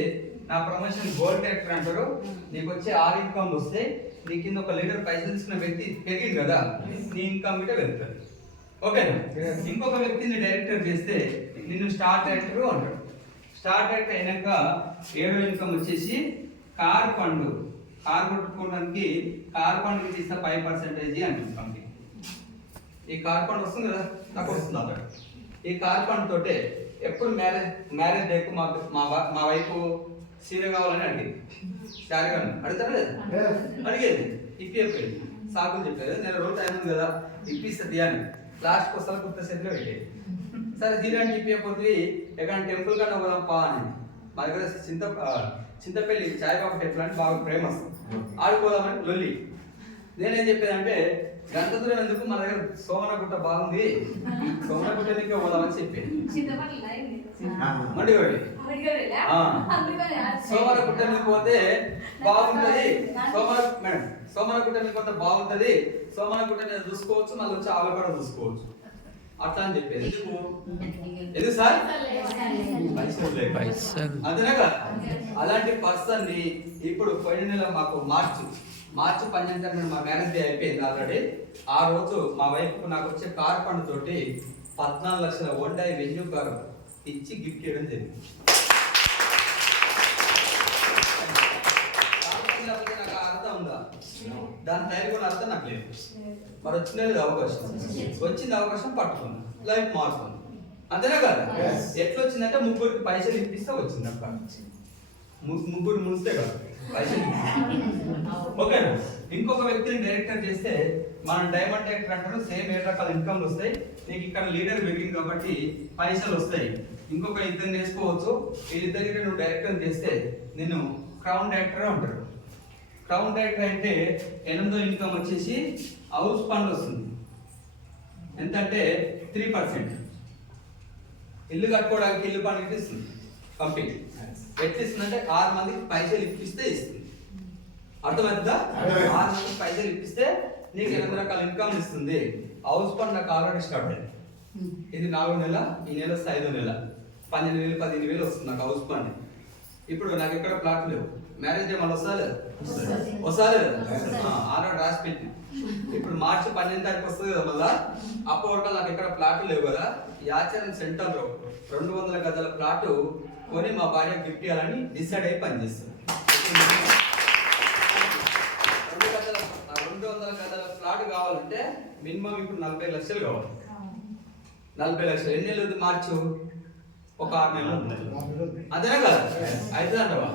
నా ప్రమోషన్ గోల్డ్ డైరెక్టర్ అంటారు. నీకు వచ్చే 6 ఇన్కమ్ వస్తే నీ కింద ఒక లీడర్ పైసలు తీసుకున్న వ్యక్తి పెరిగింది కదా, నీ ఇన్కమ్ కూడా వెళ్తాడు. ఓకేనా? ఇంకొక వ్యక్తిని డైరెక్టర్ చేస్తే నిన్ను స్టార్ డైరెక్టర్ అంటాడు. స్టార్ డైరెక్టర్ అయినాక 7వ ఇన్కమ్ వచ్చేసి కార్ ఫండ్. కార్ కొట్టుకోవడానికి కార్ ఫండ్ ఇస్తే 5% అంటుంది కంపెనీ. ఈ కార్ ఫండ్ వస్తుంది కదా, నాకు వస్తుంది అతడు. ఈ కార్ ఫండ్ తోటే ఎప్పుడు మ్యారేజ్ డేకు మా వైపు సీర కావాలని అడిగేది. శారీ కానీ అడుగుతారా లేదా? అడిగేది. ఇప్పిపోయింది. సాకులు చెప్పేది, నేను రోజు టైం ఉంది కదా ఇప్పిస్తుంది అని. లాస్ట్కి వస్తా గుర్త చేతిలో పెట్టేది. సరే సీరాన్ని ఇప్పిపోతుంది, ఎక్కడ టెంపుల్ కన్నా పోదాం పా అని. మా దగ్గర చింతపల్లి సాయిబాబా టెంపుల్ అంటే బాగా ఫేమస్. ఆడుకోదామని లొల్లి. నేనేం చెప్పేదంటే గంట దూరం ఎందుకు, మన దగ్గర సోమనగుట్ట బాగుంది, సోమనగుట్ట నీకే పోదామని చెప్పేది. మండిగోడి సోమనగుట్ట మీకు పోతే బాగుంటది, మేడం సోమనగుట్ట మీకు పోతే బాగుంటది, సోమనగుట్ట మీద చూసుకోవచ్చు, మళ్ళీ వచ్చి ఆవిడ చూసుకోవచ్చు అట్లా అని చెప్పేది. ఎందుకు సార్? అంతేనా కదా? అలాంటి పర్సన్ ని ఇప్పుడు పోయిన నెల మాకు మార్చి 18 మా మ్యారేజ్ డే అయిపోయింది ఆల్రెడీ. ఆ రోజు మా వైపు నాకు వచ్చే కార్ ఫండ్ తోటి 14 లక్షల హోండాయ్ వెన్యూ కారు ఇచ్చి గిఫ్ట్ చేయడం జరిగింది. నాకు అర్థం ఉందా? దాని టైం కూడా అర్థం నాకు లేదు. మరి వచ్చింది అవకాశం పట్టుకున్నా, లైఫ్ మారుతుంది. అంతేనా కదా? ఎట్లా వచ్చిందంటే ముగ్గురికి పైసలు ఇప్పిస్తే వచ్చింది అక్క. ముగ్గురు ముందే కదా పైసలు. ఓకేనా? ఇంకొక వ్యక్తిని డైరెక్టర్ చేస్తే మనం డైమండ్ డైరెక్టర్ అంటారు. సేమ్ 7 రకాల ఇన్కమ్లు వస్తాయి. నీకు ఇక్కడ లీడర్ పెరిగింది కాబట్టి పైసలు వస్తాయి. ఇంకొక ఇద్దరిని వేసుకోవచ్చు. వీళ్ళిద్దరికి నువ్వు డైరెక్టర్ చేస్తే నేను క్రౌన్ డైరెక్టర్ అంటారు. క్రౌన్ డైరెక్టర్ అంటే 8వ ఇన్కమ్ వచ్చేసి హౌస్ ఫండ్ వస్తుంది. ఎంతంటే 3%. ఇల్లు కట్టుకోవడానికి ఇల్లు ఫండ్ ఇస్తుంది కంపెనీ. ఎట్లా ఇస్తుందంటే 6 మందికి పైసలు ఇప్పిస్తే ఇస్తుంది. అర్థమవుతుందా? 6 మందికి పైసలు ఇప్పిస్తే నీకు 8 రకాల ఇన్కమ్ ఇస్తుంది. హౌస్ ఫండ్ నాకు ఆల్రెడీ స్టార్ట్ అయింది. ఇది 4వ నెల, ఈ నెల 5వ నెల. 12,000 15,000 వస్తుంది నాకు హౌస్ ఫండ్. ఇప్పుడు నాకు ఎక్కడ ప్లాట్ లేవు. మ్యారేజ్ డే మళ్ళీ వస్తా ఆల్రెడీ రాసి పెట్టి. ఇప్పుడు మార్చి 12వ తారీఖు వస్తుంది కదా మళ్ళా. అప్పటి వరకు నాకు ఎక్కడ ప్లాట్లు లేవు కదా. ఈ ఆచారం సెంటర్లో 200 గజాల ప్లాట్ కొని మా భార్య గిఫ్ట్ ఇవ్వాలని డిసైడ్ అయ్యి పనిచేస్తాను. 200 గజాల ప్లాట్ కావాలంటే మినిమం ఇప్పుడు 40 లక్షలు కావాలి. 40 లక్షలు ఎన్ని నెలలు? మార్చు ఒక 6 నెలలు. అంతేనా కదా? అయితే అంటవా?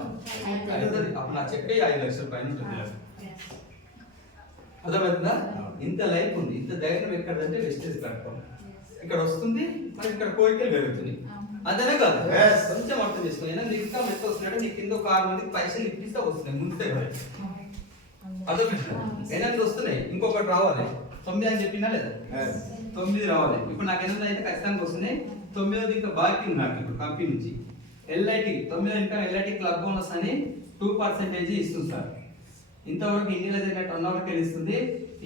అవుతుంది. అప్పుడు నా చెక్ 5 లక్షల పైన ఉంటుంది. అర్థమవుతుందా? ఇంత లైఫ్ ఉంది. ఇంత ధైర్యం ఎక్కడంటే వెస్టేజ్ ప్లాట్ఫామ్ ఇక్కడ వస్తుంది, మరి ఇక్కడ కోరికలు పెరుగుతుంది. అంతేనా కదా? కొంచెం అర్థం చేసుకో. ఇన్కమ్ ఎంత వస్తున్నాయంటే నీ కింద ఒక 6 మందికి పైసలు ఇప్పిస్తే వస్తున్నాయి ముందే కదా. అర్థమవుతుందా? 8 వస్తున్నాయి, ఇంకొకటి రావాలి. 9 అని చెప్పినా లేదా? 9 రావాలి. ఇప్పుడు నాకు 8 అయితే ఖచ్చితంగా వస్తున్నాయి. 9వది ఇంకా బాకీ ఉంది నాకు ఇప్పుడు కంపెనీ నుంచి. LIT 9వ ఇంకా LIT క్లబ్ బోనస్ అని 2% ఇస్తుంది సార్. ఇంతవరకు ఇండియాలో జరిగిన టర్న్ ఓవర్కి తెలుస్తుంది.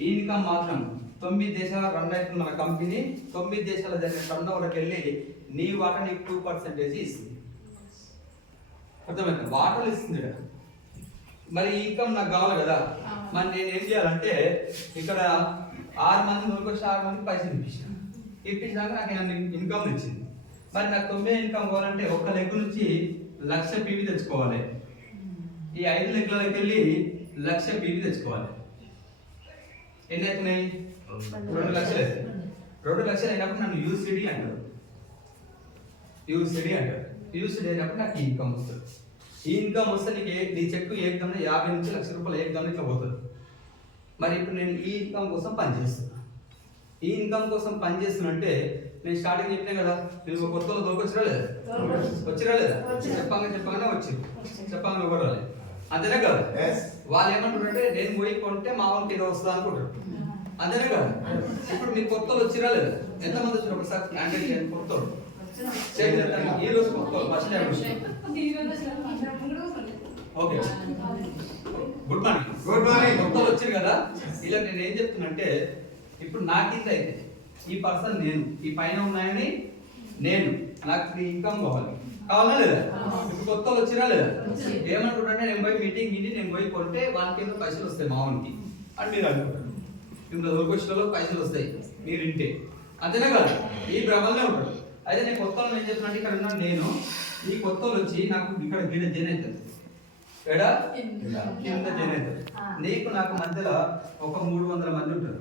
ఈ ఇన్కమ్ మాత్రం 9 దేశాల రన్ అవుతుంది మన కంపెనీ. 9 దేశాల జరిగిన టర్న్ ఓవర్కి వెళ్ళి నీ వాటా నీకు 2% ఇస్తుంది. అర్థమైంది? వాటాలు ఇస్తుంది ఇక్కడ. మరి ఈ ఇన్కమ్ నాకు కావాలి కదా, మరి నేను ఏం చేయాలంటే ఇక్కడ 6 మంది నూరుకొచ్చి 6 మందికి పైసలు ఇప్పించినాక నాకు ఇన్కమ్ ఇచ్చింది. మరి నాకు 9 ఇన్కమ్ కావాలంటే ఒక్క లెగ్ నుంచి 1,00,000 పీవీ తెచ్చుకోవాలి. ఈ 5 లెగ్లకి వెళ్ళి 1,00,000 పీవీ తెచ్చుకోవాలి. ఎన్ని అవుతున్నాయి? 2 లక్షలు అవుతాయి. 2 లక్షలు అయినప్పుడు నన్ను యూసిడి అంటారు. యూసిడి అయినప్పుడు నాకు ఇన్కమ్ వస్తుంది. ఈ ఇన్కమ్ వస్తే నీ చెక్కు ఏకదమ్న 50 నుంచి 1,00,000 రూపాయలు ఏకదమ్న ఇట్లా పోతుంది. మరి ఇప్పుడు నేను ఈ ఇన్కమ్ కోసం పనిచేస్తున్నా. ఈ ఇన్కమ్ కోసం పనిచేస్తున్నంటే నేను స్టార్టింగ్ చెప్పినా కదా, నేను కొత్తలో దొరికొచ్చిరా లేదా? వచ్చిరా లేదా? చెప్పగానే చెప్పగానే ఎవరు రాలేదు. అంతేనే కదా? వాళ్ళు ఏమంటారంటే నేను పోయి కొంటే మా వాళ్ళకి ఏదో వస్తుంది అనుకుంటారు. అంతేనే కదా? ఇప్పుడు మీరు కొత్తలు వచ్చిరా లేదా? ఎంతమంది వచ్చారు ఒకసారి హ్యాండిల్ చేయండి. కొత్తలు ఈ రోజు కొత్తలు first time okay, good morning. కొత్తలు వచ్చారు కదా, ఇలా నేను ఏం చెప్తున్నంటే ఇప్పుడు నా కింద అయితే ఈ పర్సన్ నేను, ఈ పైన ఉన్నాయని నేను, నాకు ఇన్కమ్ కావాలా లేదా? ఇప్పుడు కొత్తలు వచ్చినా లేదా? ఏమంటుంటే నేను పోయి మీటింగ్ ఇంటి నేను పోయి కొంటే వానికి ఏదో పైసలు వస్తాయి మామూలుకి అని మీరు అనుకుంటారు. ఇప్పుడు దొరికొచ్చిన పైసలు వస్తాయి మీరు ఇంటే, అంతేనా కదా? ఈ భ్రమలనే ఉంటారు. అయితే నేను కొత్తలు ఏం చెప్తున్నా, ఇక్కడ ఉన్నా నేను, ఈ కొత్తలు వచ్చి నాకు ఇక్కడ గిడ జన్ అవుతుంది, ఎడా కింద జన్ అవుతుంది. నీకు నాకు మధ్యలో ఒక 300 మంది ఉంటారు.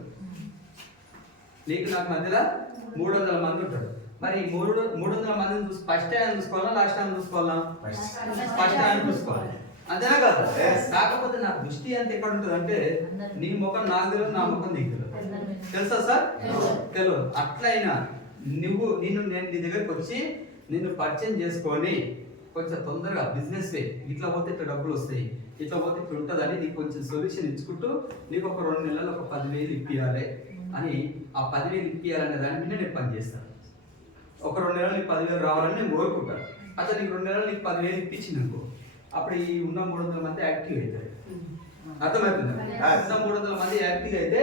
నీకు నాకు మధ్యలో 300 మంది ఉంటారు. మరి 300 మందిని చూసి ఫస్ట్ టైం చూసుకోవాలా లాస్ట్ టైం చూసుకోవాలా? ఫస్ట్ టైం చూసుకోవాలి, అంతేనా కదా? కాకపోతే నా దృష్టి అంత ఎక్కడ ఉంటుంది అంటే నీ ముఖం నాకు తెలియదు, నా ముఖం నీకు తెలియదు. తెలుసా సార్? తెలియదు. అట్లయినా నేను నీ దగ్గరికి వచ్చి నిన్ను పరిచయం చేసుకొని కొంచెం తొందరగా బిజినెస్ వే, ఇట్లా పోతే ఇట్లా డబ్బులు వస్తాయి, ఇట్లా పోతే ఇట్లా ఉంటుందని నీకు కొంచెం సొల్యూషన్ ఇచ్చుకుంటూ నీకు ఒక 2 నెలలు ఒక 10,000 ఇప్పియాలి అని, ఆ 10,000 ఇప్పియాలనే దాని మీద నేను పని చేస్తాను. ఒక 2 నెలలు నీకు 10,000 రావాలని నేను కోరుకుంటాను. అసలు నీకు 2 నెలలు నీకు 10,000 ఇప్పించినాకు అప్పుడు ఈ ఉన్న 300 మంది యాక్టివ్ అవుతారు. అర్థమవుతుంది? ఉన్న 300 మంది యాక్టివ్ అయితే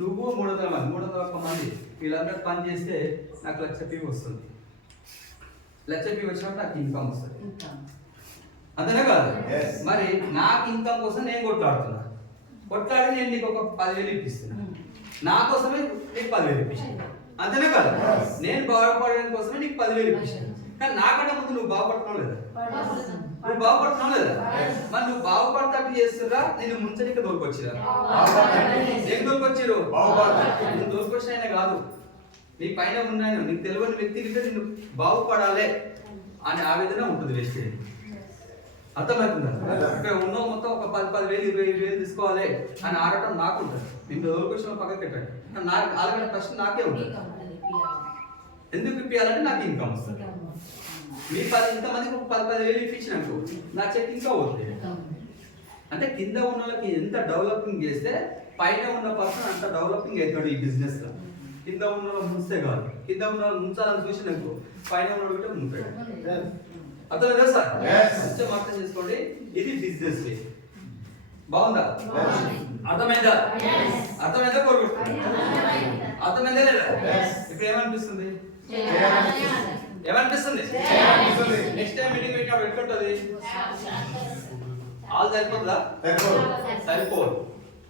నువ్వు 301 మంది వీళ్ళందరూ పని చేస్తే నాకు 1,00,000 పీవీ వస్తుంది. 1,00,000 పీవీ వచ్చినప్పుడు నాకు ఇన్కమ్ వస్తుంది, అంతేనా కాదు? మరి నాకు ఇన్కమ్ కోసం నేను కొట్లాడి నేను నీకు ఒక 10,000 ఇప్పిస్తున్నా. నా కోసమే నీకు 10,000 ఇప్పిస్తాను, అంతేనా కాదు? నేను బాగుపడడానికి కోసమే నీకు 10,000 ఇప్పిస్తాను. కానీ నాకంటే ముందు నువ్వు బాగుపడుతున్నావు లేదా? నువ్వు బాగుపడుతున్నావు లేదా? మరి నువ్వు బాగుపడతాడు చేస్తురా, నేను ముంచడానికి దొరికొచ్చిరా? ఏం దొరికొచ్చారు? నువ్వు దొరికొచ్చినా కాదు, నీ పైన ఉన్నాను, నీకు తెలియని వ్యక్తికి నిన్ను బాగుపడాలి అని ఆవేదన ఉంటుంది వ్యక్తి. అర్థమవుతుందా? ఇక్కడ ఉన్న మొత్తం ఒక 10,000 20,000 తీసుకోవాలి అని ఆడటం నాకు ఉంటుంది. నిన్ను దొరికొచ్చిన పక్కకి పెట్టండి. నాకు అలాగే ప్రశ్న నాకే ఉంటుంది, ఎందుకు ఇప్పించాలంటే నాకు ఇన్కమ్ వస్తుంది. మీ ఇంతమందికి ఒక 10,000 ఇప్పించినట్టు నా చెక్ ఇంకా పోతుంది. అంటే కింద ఉన్న వాళ్ళకి ఎంత డెవలపింగ్ చేస్తే పైన ఉన్న పర్సన్ అంత డెవలపింగ్ అవుతాడు ఈ బిజినెస్ లో. కింద ఉన్న వాళ్ళు ముంచే కాదు, కింద ఉన్న వాళ్ళు ముంచాలని చూసినట్టు పైన ఉన్న వాళ్ళు ముంచాడు. అర్థమైందా సార్? కొంచెం అర్థం చేసుకోండి, ఇది బిజినెస్ వే. బాగుందా? అర్థమైందా? కోరుకుంటున్నా? అర్థమైందా లేదా? ఇప్పుడు ఏమనిపిస్తుంది? నెక్స్ట్ టైం మీటింగ్ పెట్టినప్పుడు ఎట్లుంటది? ఆల్ సరిపోతుందా? సరిపోదు.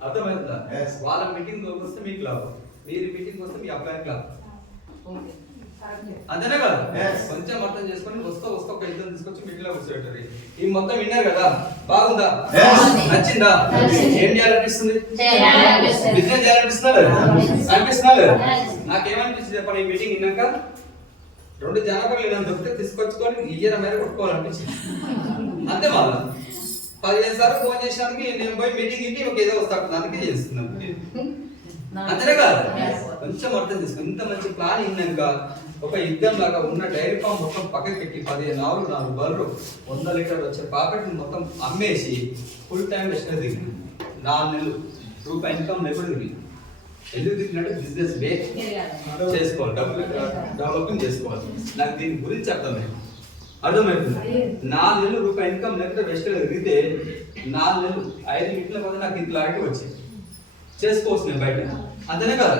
అర్థమవుతుందా? వాళ్ళ మీటింగ్ వస్తే మీకు లాభం, మీరు మీటింగ్ వస్తే మీ అబ్బాయికి లాభం, అంతేనా కదా? కొంచెం అర్థం చేసుకొని వస్తా ఒక ఇద్దరు తీసుకొచ్చి మీటింగ్ లో కూర్చోబెట్టారు. ఈ మొత్తం విన్నారు కదా, బాగుందా? నచ్చిందా? ఏం చేయాలనిపిస్తుంది? బిజినెస్ చేయాలనిపిస్తున్నా లేదా? నాకేమనిపిస్తుంది చెప్పండి, ఈ మీటింగ్ విన్నాక 2 జనపలు ఇలా దొరికితే తీసుకొచ్చుకొని ఇయ్యర మేర కొట్టుకోవాలనిపించింది. అంతే మళ్ళా 15 సార్లు ఫోన్ చేసినందుకు నేను పోయి మీటింగ్ ఇంటి ఒక ఏదో వస్తాను, అందుకే చేస్తున్నాను. అంతేనే కాదు? కొంచెం అర్థం చేసుకో. ఇంత మంచి ప్లాన్ ఇన్నాక ఒక యుద్ధం లాగా ఉన్న డైరీ ఫామ్ మొత్తం పక్కకి పెట్టి 15 ఆవులు 4 బర్రెలు 100 లీటర్లు వచ్చే పాకెట్ మొత్తం అమ్మేసి ఫుల్ టైం రెస్ట్ దిగి 4 నెలలు రూపాయి ఇన్కమ్ ఎప్పుడు దిగి ఎందుకు దిగినట్టు బిజినెస్ వే చేసుకోవాలి, డెవలపింగ్ చేసుకోవాలి. నాకు దీని గురించి అర్థమైంది. 4 నెలలు రూపాయి ఇన్కమ్ లేకపోతే వెస్ట్ తిరిగితే 4 నెలలు 5 మీటింగ్ల పోతే నాకు ఇంత క్లారిటీ వచ్చింది, చేసుకోవచ్చు నేను బయట, అంతేనే కదా.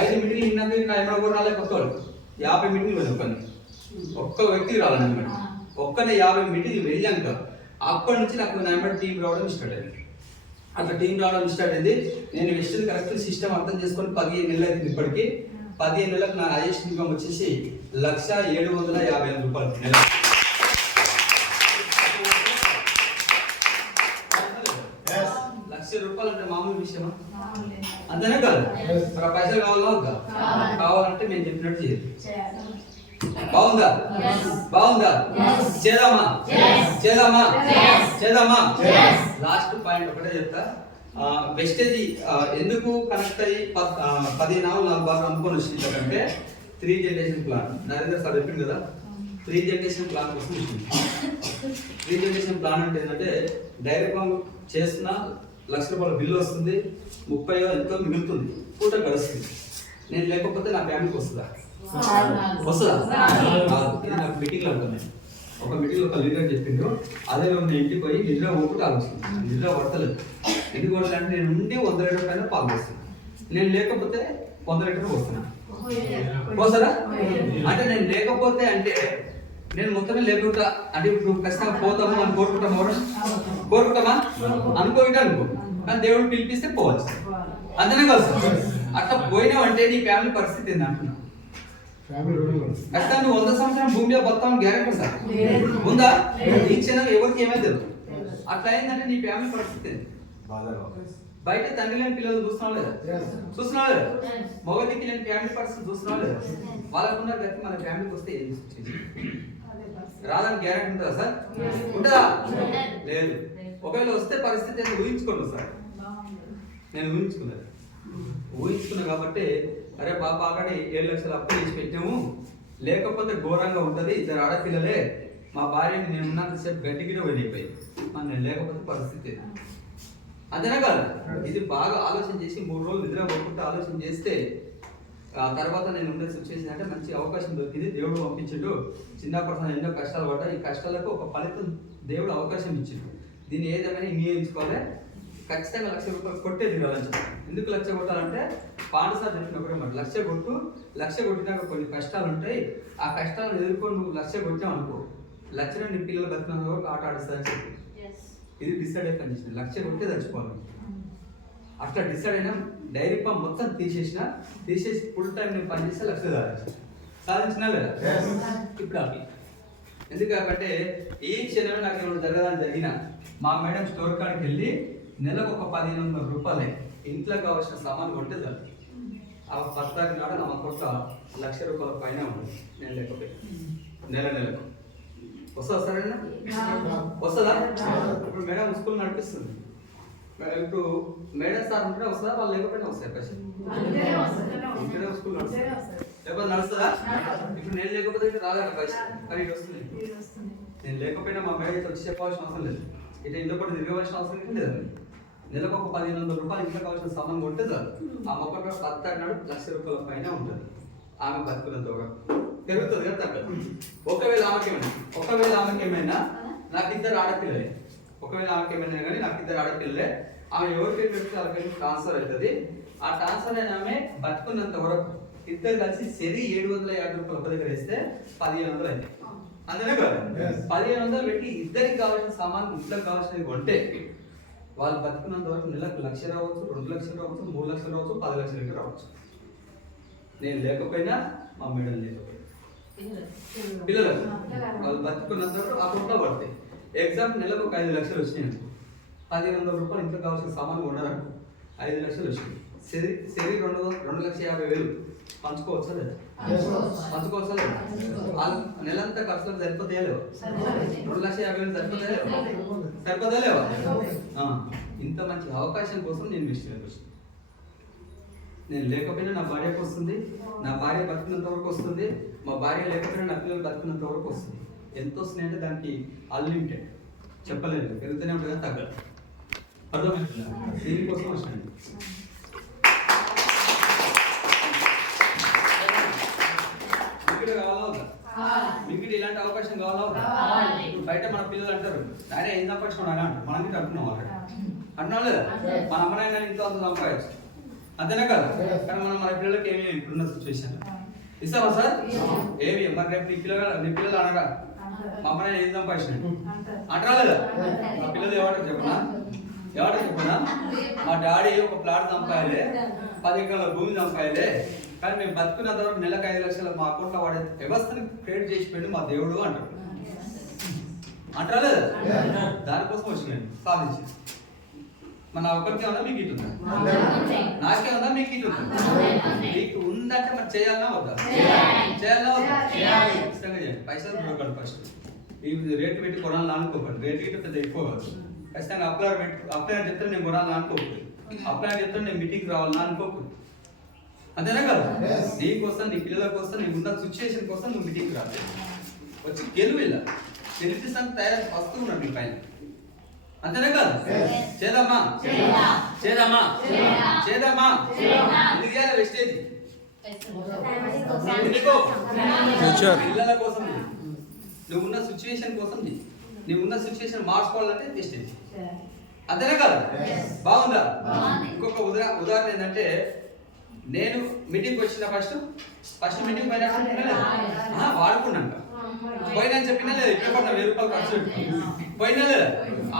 5 మీటింగ్లు ఇన్నాక నా ఎన్నో కూడా రాలే, కొత్త వాళ్ళు 50 మీటింగ్లు ఒక్కని ఒక్క వ్యక్తికి రావాలన్నమాట. ఒక్కనే 50 మీటింగ్లు వెళ్ళాక అప్పటి నుంచి నాకు నా టీం రావడం స్టార్ట్ అయింది. అట్లా టీం రావడం స్టార్ట్ అయింది. నేను వెస్టర్న్ కరెక్ట్ సిస్టమ్ అర్థం చేసుకొని 15 నెలలు అవుతుంది. ఇప్పటికి 15 నెలలకు నా హైయెస్ట్ ఇన్కమ్ వచ్చేసి 1,750,000 రూపాయలు నెల. 1,00,000 రూపాయలు అంటే మామూలు విషయమా? అంతేనే కాదు. మరి పైసలు కావాలా? కావాలంటే మేము చెప్పినట్టు చేయాలి. బాగుందా? బాగుందా? చేద్దామా? చేద్దామా? చేద్దామా? లాస్ట్ పాయింట్ ఒకటే చెప్తా. వెస్టేజ్ ఎందుకు కనెక్ట్ అయ్యి 15 బాగా అనుకోని వచ్చింది అంటే 3 జనరేషన్ ప్లాన్. నరేంద్ర సార్ చెప్పింది కదా, 3 జనరేషన్ ప్లాన్ కోసం వచ్చింది. 3 జనరేషన్ ప్లాన్ అంటే ఏంటంటే డైరెక్ట్ ఫామ్ చేసిన ₹1,00,000 బిల్లు వస్తుంది, 30 ఎంతో మిగులుతుంది, పూట గడుస్తుంది. నేను లేకపోతే నా ఫ్యామిలీకి వస్తుందా? వస్తుందా? కాదు. ఇది నాకు మీటింగ్లో ఉంటుంది. ఒక మీటింగ్లో ఒక లీడర్ చెప్పిండు, అదే నేను ఇంటికి పోయి నిద్ర ఒకటి ఆలోచిస్తున్నాను. నిద్ర పడతలేదు. ఎందుకు పడతానంటే నేను ఉండి 100 లీటర్ పైన పాలు పోస్తున్నాను, నేను లేకపోతే 100 లీటర్ పోస్తున్నాను. పోస్తారా? అంటే నేను లేకపోతే అంటే నేను మొత్తమే లేకుండా అంటే ఇప్పుడు ఖచ్చితంగా పోతాము అని కోరుకుంటాము. కోరుకుంటామా? అనుకోవిట అనుకో, కానీ దేవుడు పిలిపిస్తే పోవచ్చు, అంతనే కాదు సార్. అట్లా పోయినావు అంటే నీ ఫ్యామిలీ పరిస్థితి ఏంది అంటున్నా. ఖచ్చితంగా నువ్వు 100 సంవత్సరం భూమి మీద బతాం గ్యారెంటీ సార్ ఉందా? ఈ క్షణం ఎవరికి ఏమైతే తెలియదు. అట్లా అయిందంటే నీ ఫ్యామిలీ పరిస్థితి ఏంది? బయట తండ్రి లేని పిల్లలు చూస్తున్నావు లేదా? చూస్తున్నావు లేదా? మగదికి లేని ఫ్యామిలీ పరిస్థితి చూస్తున్నావు లేదా? వాళ్ళకున్న గతి మన ఫ్యామిలీకి వస్తే ఏం రాదని గ్యారెంటీ ఉంటుందా సార్? ఉంటుందా? లేదు. ఒకవేళ వస్తే పరిస్థితి ఏంటో ఊహించుకోండి సార్. నేను ఊహించుకున్నా కాబట్టి అరే పాప ఆల్రెడీ 7 లక్షలు అప్పు చేసి పెట్టాము, లేకపోతే ఘోరంగా ఉంటుంది. 2 ఆడపిల్లలే, మా భార్యని నేను ఉన్నంతసేపు గట్టిగిన వెళ్ళిపోయింది, మరి నేను లేకపోతే పరిస్థితి అంతేనా కాదు. ఇది బాగా ఆలోచన చేసి 3 రోజులు నిద్ర పోకుండా ఆలోచన చేస్తే ఆ తర్వాత నేను ఉండే సిచ్యువేషన్ అంటే మంచి అవకాశం దొరికింది. దేవుడు పంపించాడు. చిన్నప్పటి ఎన్నో కష్టాలు పడ్డా, ఈ కష్టాలకు ఒక ఫలితం దేవుడు అవకాశం ఇచ్చిండు. దీన్ని ఏదేమైనా వినియోగించుకోవాలి. ఖచ్చితంగా 1,00,000 రూపాయలు కొట్టే తీరాలని చెప్పాలి. ఎందుకు 1,00,000 కొట్టాలంటే పాండు సార్ చెప్పిన ఒకటే మాట, 1,00,000 కొట్టు. 1,00,000 కొట్టినాక కొన్ని కష్టాలు ఉంటాయి, ఆ కష్టాలను ఎదుర్కొని నువ్వు 1,00,000 కొట్టావు అనుకో, 1,00,000 నీ పిల్లలు బతికినంత వరకు ఆట ఆడిస్తారని చెప్పి ఇది డిసైడ్ అయ్యి కండిషన్. 1,00,000 కొట్టే చచ్చిపోవాలి. అట్లా డిసైడ్ అయినా డైరీ ఫామ్ మొత్తం తీసేసి ఫుల్ టైం నేను పనిచేస్తే 1,00,000 సాధించినా లేదా? ఇప్పుడు అవి ఎందుకు కాబట్టి ఈ క్షణమే నాకు ఏమైనా జరగదని జరిగిన మా మేడం స్టోర్ కాడికి వెళ్ళి నెలకు ఒక 1,500 రూపాయలే ఇంట్లో కావాల్సిన సామాన్లు కొంటే చాలు. ఆ 10 తారీఖు నాడు నా కొత్త 1,00,000 రూపాయల పైన ఉంటుంది. నేను లేకపోతే నెలకు వస్తుందా సరేనా? వస్తుందా? ఇప్పుడు మేడం స్కూల్ నడిపిస్తుంది. ఇప్పుడు మేడం సార్ ఉంటే వస్తుందా, వాళ్ళు లేకపోయినా వస్తాయి పైసలు? స్కూల్ నడుస్తుంది, లేకపోతే నడుస్తుందా? ఇప్పుడు నేను లేకపోతే రాలేదు పైసలు, కానీ ఇటు వస్తుంది. నేను లేకపోయినా మా మేడం వచ్చి చెప్పాల్సిన అవసరం లేదు, ఇట్లా ఇంట్లో కూడా తిరగవలసిన అవసరం లేదండి. నెలకు ఒక 1,500 రూపాయలు ఇంట్లో కావాల్సిన సామాన్ కొంటే చాలు. ఆ మొక్క 10 తారీఖు నాడు 1,00,000 రూపాయల పైన ఉంటుంది. ఆమె బతుకులంత పెరుగుతుంది కదా తగ్గదు. ఒకవేళ ఆమెకేమైనా నాకు 2 ఆడపిల్లలే, ఒకవేళ ఆమెకేమైనా కానీ నాకు 2 ఆడపిల్లలే, ఆమె ఎవరికైనా పెడితే వాళ్ళకి ట్రాన్స్ఫర్ అవుతుంది. ఆ ట్రాన్స్ఫర్ అయిన ఆమె బతుకున్నంత వరకు ఇద్దరు కలిసి సరి 750 రూపాయలు ఒక దగ్గర వేస్తే 1,500 అయింది. అందునే కదా 1,500 పెట్టి ఇద్దరికి కావాల్సిన సామాన్ ఇంట్లోకి కావాల్సినవి కొంటే వాళ్ళు బతుకున్నంత వరకు నెలకు 1,00,000 రావచ్చు, 2,00,000 రావచ్చు, 3,00,000 రావచ్చు, 10,00,000 రావచ్చు. నేను లేకపోయినా మా మేడం లేకపోయినా పిల్లలకు వాళ్ళు బతుకున్నంత వరకు ఆ కొట్ట పడతాయి. ఎగ్జాంపుల్ నెలకు ఒక 5,00,000 వచ్చినాయి, 1,500 రూపాయలు ఇంట్లో కావాల్సిన సామాన్లు కొనడానికి 5,00,000 వచ్చినాయి. సరి 2,50,000 పంచుకోవచ్చా లేదా? పంచుకోవచ్చా లేదా? నెలంతా ఖర్చులకు సరిపోతాయా లేవా? 2,50,000 సరిపోతా లేవా? ఇంత మంచి అవకాశం కోసం నేను విషయానికి వచ్చాను. నేను లేకపోయినా నా భార్యకు వస్తుంది, నా భార్య బతుకున్నంత వరకు వస్తుంది, మా భార్య లేకపోయినా నా పిల్లలు బతుకున్నంత వరకు వస్తుంది. ఎంత వస్తుంది అంటే దానికి అన్లిమిటెడ్, చెప్పలేదు, పెరుగుతూనే ఉంటుంది కానీ తగ్గదు. అర్థమవుతుందా? దీనికోసం వచ్చాను. మీకు ఇలాంటి అవకాశం కావాలా? బయట మన పిల్లలు అంటారు ఆయన ఏం సంపాదించుకున్నాను అంటారు, మనం అంటున్నాం అంటున్నా లేదా? మన అమ్మనైనా ఇంట్లో అంత సంపాదించు, అంతేనా కదా? కానీ మనం మన పిల్లలకి ఏమి ఇప్పుడున్న సిచ్యువేషన్ ఇస్తామా సార్? ఏమి మరి రేపు నీ పిల్లలు అనగా మా అమ్మనైనా ఏం సంపాదించినట్టు అంటారా లేదా? మా పిల్లలు ఏమంటారు చెప్పనా? మా డాడీ ఒక ప్లాట్ సంపాయాలి, 10 ఎకరాల భూమి సంపాయాలి, కానీ మేము బతుకున్నంత వరకు నెలకు 5 లక్షలు మా అకౌంట్లో వాడే వ్యవస్థని క్రియేట్ చేసిపోయింది మా దేవుడు అంటారు. అంటారా లేదా? దానికోసం వచ్చినాను సాధించి. మన ఒకరికి ఉందా మీకు ఇటు ఉందా? నాకే ఉందా మీకు ఇటు ఉందా? మీకు ఉందంటే మరి చేయాలన్నా వద్దా? చేయాలన్నా వద్దా? ఖచ్చితంగా చేయండి. పైసలు చూడకండి ఫస్ట్. ఈ రేటు పెట్టి కొనాలని అనుకోకండి. రేటు ఇటు పెద్ద ఎక్కువ కాదు. ఖచ్చితంగా అప్లై అని చెప్తే నేను కొనాలని అనుకోకూడదు. అప్లై అని చెప్తే నేను మీటింగ్కి రావాలని అనుకోకూడదు. అంతేనా కదా? నీ కోసం, నీ పిల్లల కోసం, నీ ఉన్న సిచ్యువేషన్ కోసం నువ్వు మీటింగ్కి రాలేదు. వచ్చి గెలువిల్ల గెలిపిస్తానికి తయారు వస్తూ ఉన్నాడు నీ పైన. అంతేనా కదా? చేద్దామా చేద్దామా చేద్దామా ఎందుకు చేయాలి? వెస్టేజ్ పిల్లల కోసం, నువ్వు ఉన్న సిచ్యువేషన్ కోసం, నువ్వు ఉన్న సిచ్యువేషన్ మార్చుకోవాలంటే వెస్టేజ్. అంతేనా కదా? బాగుందా? ఇంకొక ఉదాహరణ ఏంటంటే, నేను మీటింగ్ వచ్చిన ఫస్ట్ మీటింగ్ పోయినా వాడుకున్నాక పోయినా చెప్పినా లేదు, ఇక్కడ 1000 రూపాయలు ఖర్చు పోయినా లేదా?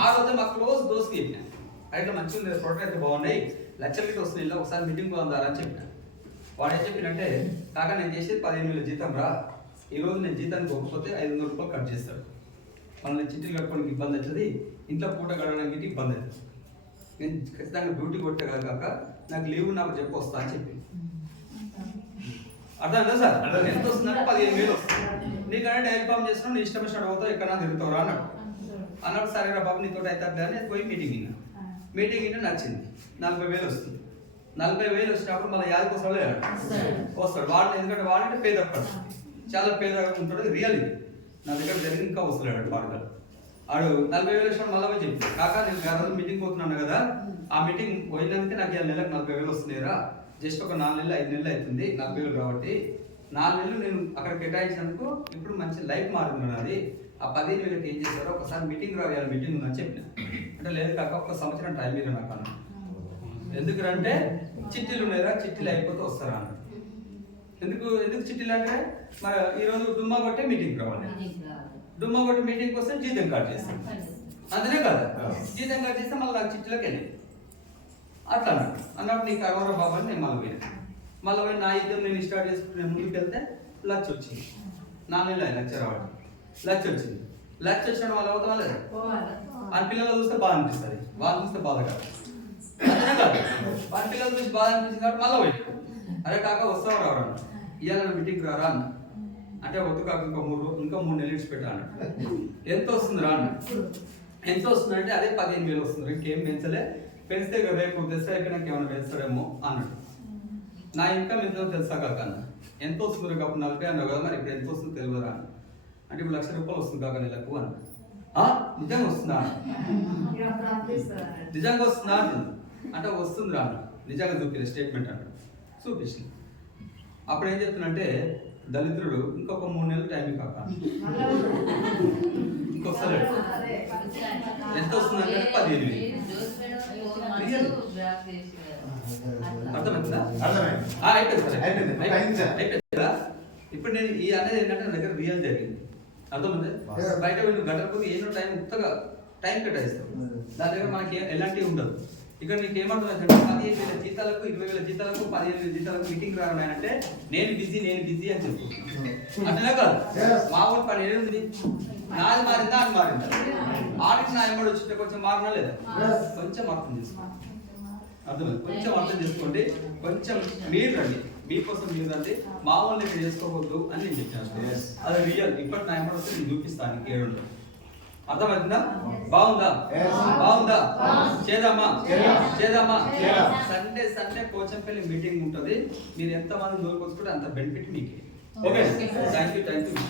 ఆ రోజు మా క్లోజ్ దోస్కి చెప్పిన, అయితే మంచిగా ఉంది, ప్రోడక్ట్ అయితే బాగున్నాయి, లక్షలకి వస్తుంది, ఇలా ఒకసారి మీటింగ్ పోదారా అని చెప్పిన. వాడు ఏం చెప్పినంటే, కాక నేను చేసేది 15,000 జీతం రా, ఈరోజు నేను జీతానికి పోకపోతే 500 రూపాయలు కట్ చేస్తాడు, మనల్ని చిట్టులు కట్టుకోవడానికి ఇబ్బంది అవుతుంది, ఇంట్లో పూట గడవడానికి ఇబ్బంది అవుతుంది, నేను ఖచ్చితంగా డ్యూటీ కొట్టే కాక నాకు లీవ్ నాకు చెప్పి వస్తా అని చెప్పి. అర్థం సార్? ఎంత వస్తుందంటే 15,000 వస్తుంది. నీకన్నా డైరీ ఫామ్ చేస్తున్నావు, నీ ఇష్టం వచ్చినట్టు పోతావు, ఎక్కడన్నా తిరుగుతావు అన్నాడు. సరేరా బాబు నీతో అయితే అని పోయి మీటింగ్ అయినా నచ్చింది. 40,000 వస్తుంది. 40,000 వచ్చినప్పుడు మళ్ళీ 50 వస్తాడు వాడు. ఎందుకంటే వాడంటే పేద పర్సన్, చాలా పేదగా ఉంటాడు. రియల్ ఇది నా దగ్గర జరిగి ఇంకా వస్తున్నాడు వాడు. ఆడు 40,000 వచ్చినప్పుడు మళ్ళీ పోయి చెప్పి, కాక నేను రోజు మీటింగ్ పోతున్నాను కదా, ఆ మీటింగ్ పోయినందుకే నాకు 7 నెలలకు 40,000 వస్తున్నాయిరా, జస్ట్ ఒక 4 నెలలు 5 నెలలు అవుతుంది 40,000 కాబట్టి 4 నెలలు నేను అక్కడ కేటాయించినందుకు ఇప్పుడు మంచి లైఫ్ మారింది అది. ఆ 15,000కి ఏం చేశారో ఒకసారి మీటింగ్ రావాలి, మీటింగ్ ఉందని చెప్పిన. అంటే లేదు కాక 1 సంవత్సరం టైం మీరు నాకు అన్న. ఎందుకంటే చిట్టీలు ఉన్నాయిరా, చిట్టీలు అయిపోతే వస్తారా అన్న. ఎందుకు చిట్టీలు అంటే, మరి ఈరోజు డుమ్మా కొట్టే మీటింగ్ రావాలి, డుమ్మా కొట్టి మీటింగ్కి వస్తే జీతం కట్ చేస్తాం, అంతనే కదా? జీతం కట్ చేస్తే మళ్ళీ నాకు చిట్టీలోకి వెళ్ళి అట్లా అన్నప్పుడు నీకు అగౌరవ బాబు అని నేను మళ్ళీ పోయి నా ఇద్దరు నేను స్టార్ట్ చేసుకుని నేను ముందుకు వెళ్తే లక్ష వచ్చింది. 4 నెలలు లక్ష రావడం, లక్ష వచ్చింది. లక్ష వచ్చిన వాళ్ళు అవుతావా లేదా? ఆ పిల్లలు చూస్తే బాధ అనిపిస్తుంది, వాళ్ళు చూస్తే బాధ కాదు, అంతనే కాదు? వాళ్ళ పిల్లలు చూసి బాధ అనిపించింది కాబట్టి మళ్ళీ పోయి, అరే కాక వస్తావా రావడం, ఇవాళ మీటింగ్కి రారా అన్న. అంటే వద్దు కాక ఇంకా 3 నెలలు ఇచ్చి పెట్టా అన్న. ఎంత వస్తుంది రా అన్న. ఎంత వస్తుంది అంటే అదే 15,000 వస్తుంది, ఇంకేం పెంచలే, పెంచితే రేపు తెస్తే నాకు ఏమైనా పెంచుతాడేమో అన్నాడు. నా ఇన్కమ్ ఎంతో తెలుసా కాక అన్న. ఎంత వస్తుంది కాక 40 అన్నావు కదా, మరి ఇప్పుడు ఎంత వస్తుంది తెలియదురా అన్న. అంటే ఇప్పుడు 1,00,000 రూపాయలు వస్తుంది కాక నెలకు అన్న. నిజంగా వస్తుందా? నిజంగా వస్తుందా అంటుంది. అంటే వస్తుంది రా అన్న, నిజంగా చూపిలే స్టేట్మెంట్ అన్నాడు. చూపించిన అప్పుడు ఏం చెప్తున్నంటే, దళితుడు ఇంకొక 3 నెలలు టైం కాక ఇంకొస్తలేడు. ఎంత వస్తుందంటే 15,000. అర్థమైందా? అయిపోయిందా? ఇప్పుడు నేను ఈ అనేది ఏంటంటే నా దగ్గర రియల్ జరిగింది. అర్థమైంది? బయట వీళ్ళు గంటలకు ఏదో టైం ఉత్తగా టైం కేటాయిస్తాం, దాని దగ్గర మనకి ఎలాంటివి ఉండదు. ఇక్కడ నీకు ఏమంటుందంటే 15,000 జీతాలకు 20,000 జీతాలకు 15,000 జీతాలకు మీటింగ్ రావాలంటే నేను బిజీ అని చెప్పుకుంటున్నాను. అంతేనా కాదు? మా ఊరు పని ఏముంది, నాది మారిందా అని మారిందా? ఆడికి నా ఎంబడి వచ్చింటే కొంచెం మారినా లేదా? కొంచెం అర్థం చేసుకోండి. అర్థమైంది? కొంచెం అర్థం చేసుకోండి. కొంచెం మీరు రండి, మీకోసం మీరు రండి, మా వాళ్ళని మీరు చేసుకోవద్దు అని నేను చెప్పాను. అది రియల్. ఇప్పటి నా ఎంబడి వస్తే నేను చూపిస్తాను ఏడు. అర్థమవుతుందా? బాగుందా? బాగుందా? చేద్దామా? సండే పోచంపల్లి మీటింగ్ ఉంటుంది. మీరు ఎంతమంది నోరుకొచ్చుకుంటే అంత బెనిఫిట్ మీకు. Okay, thank you.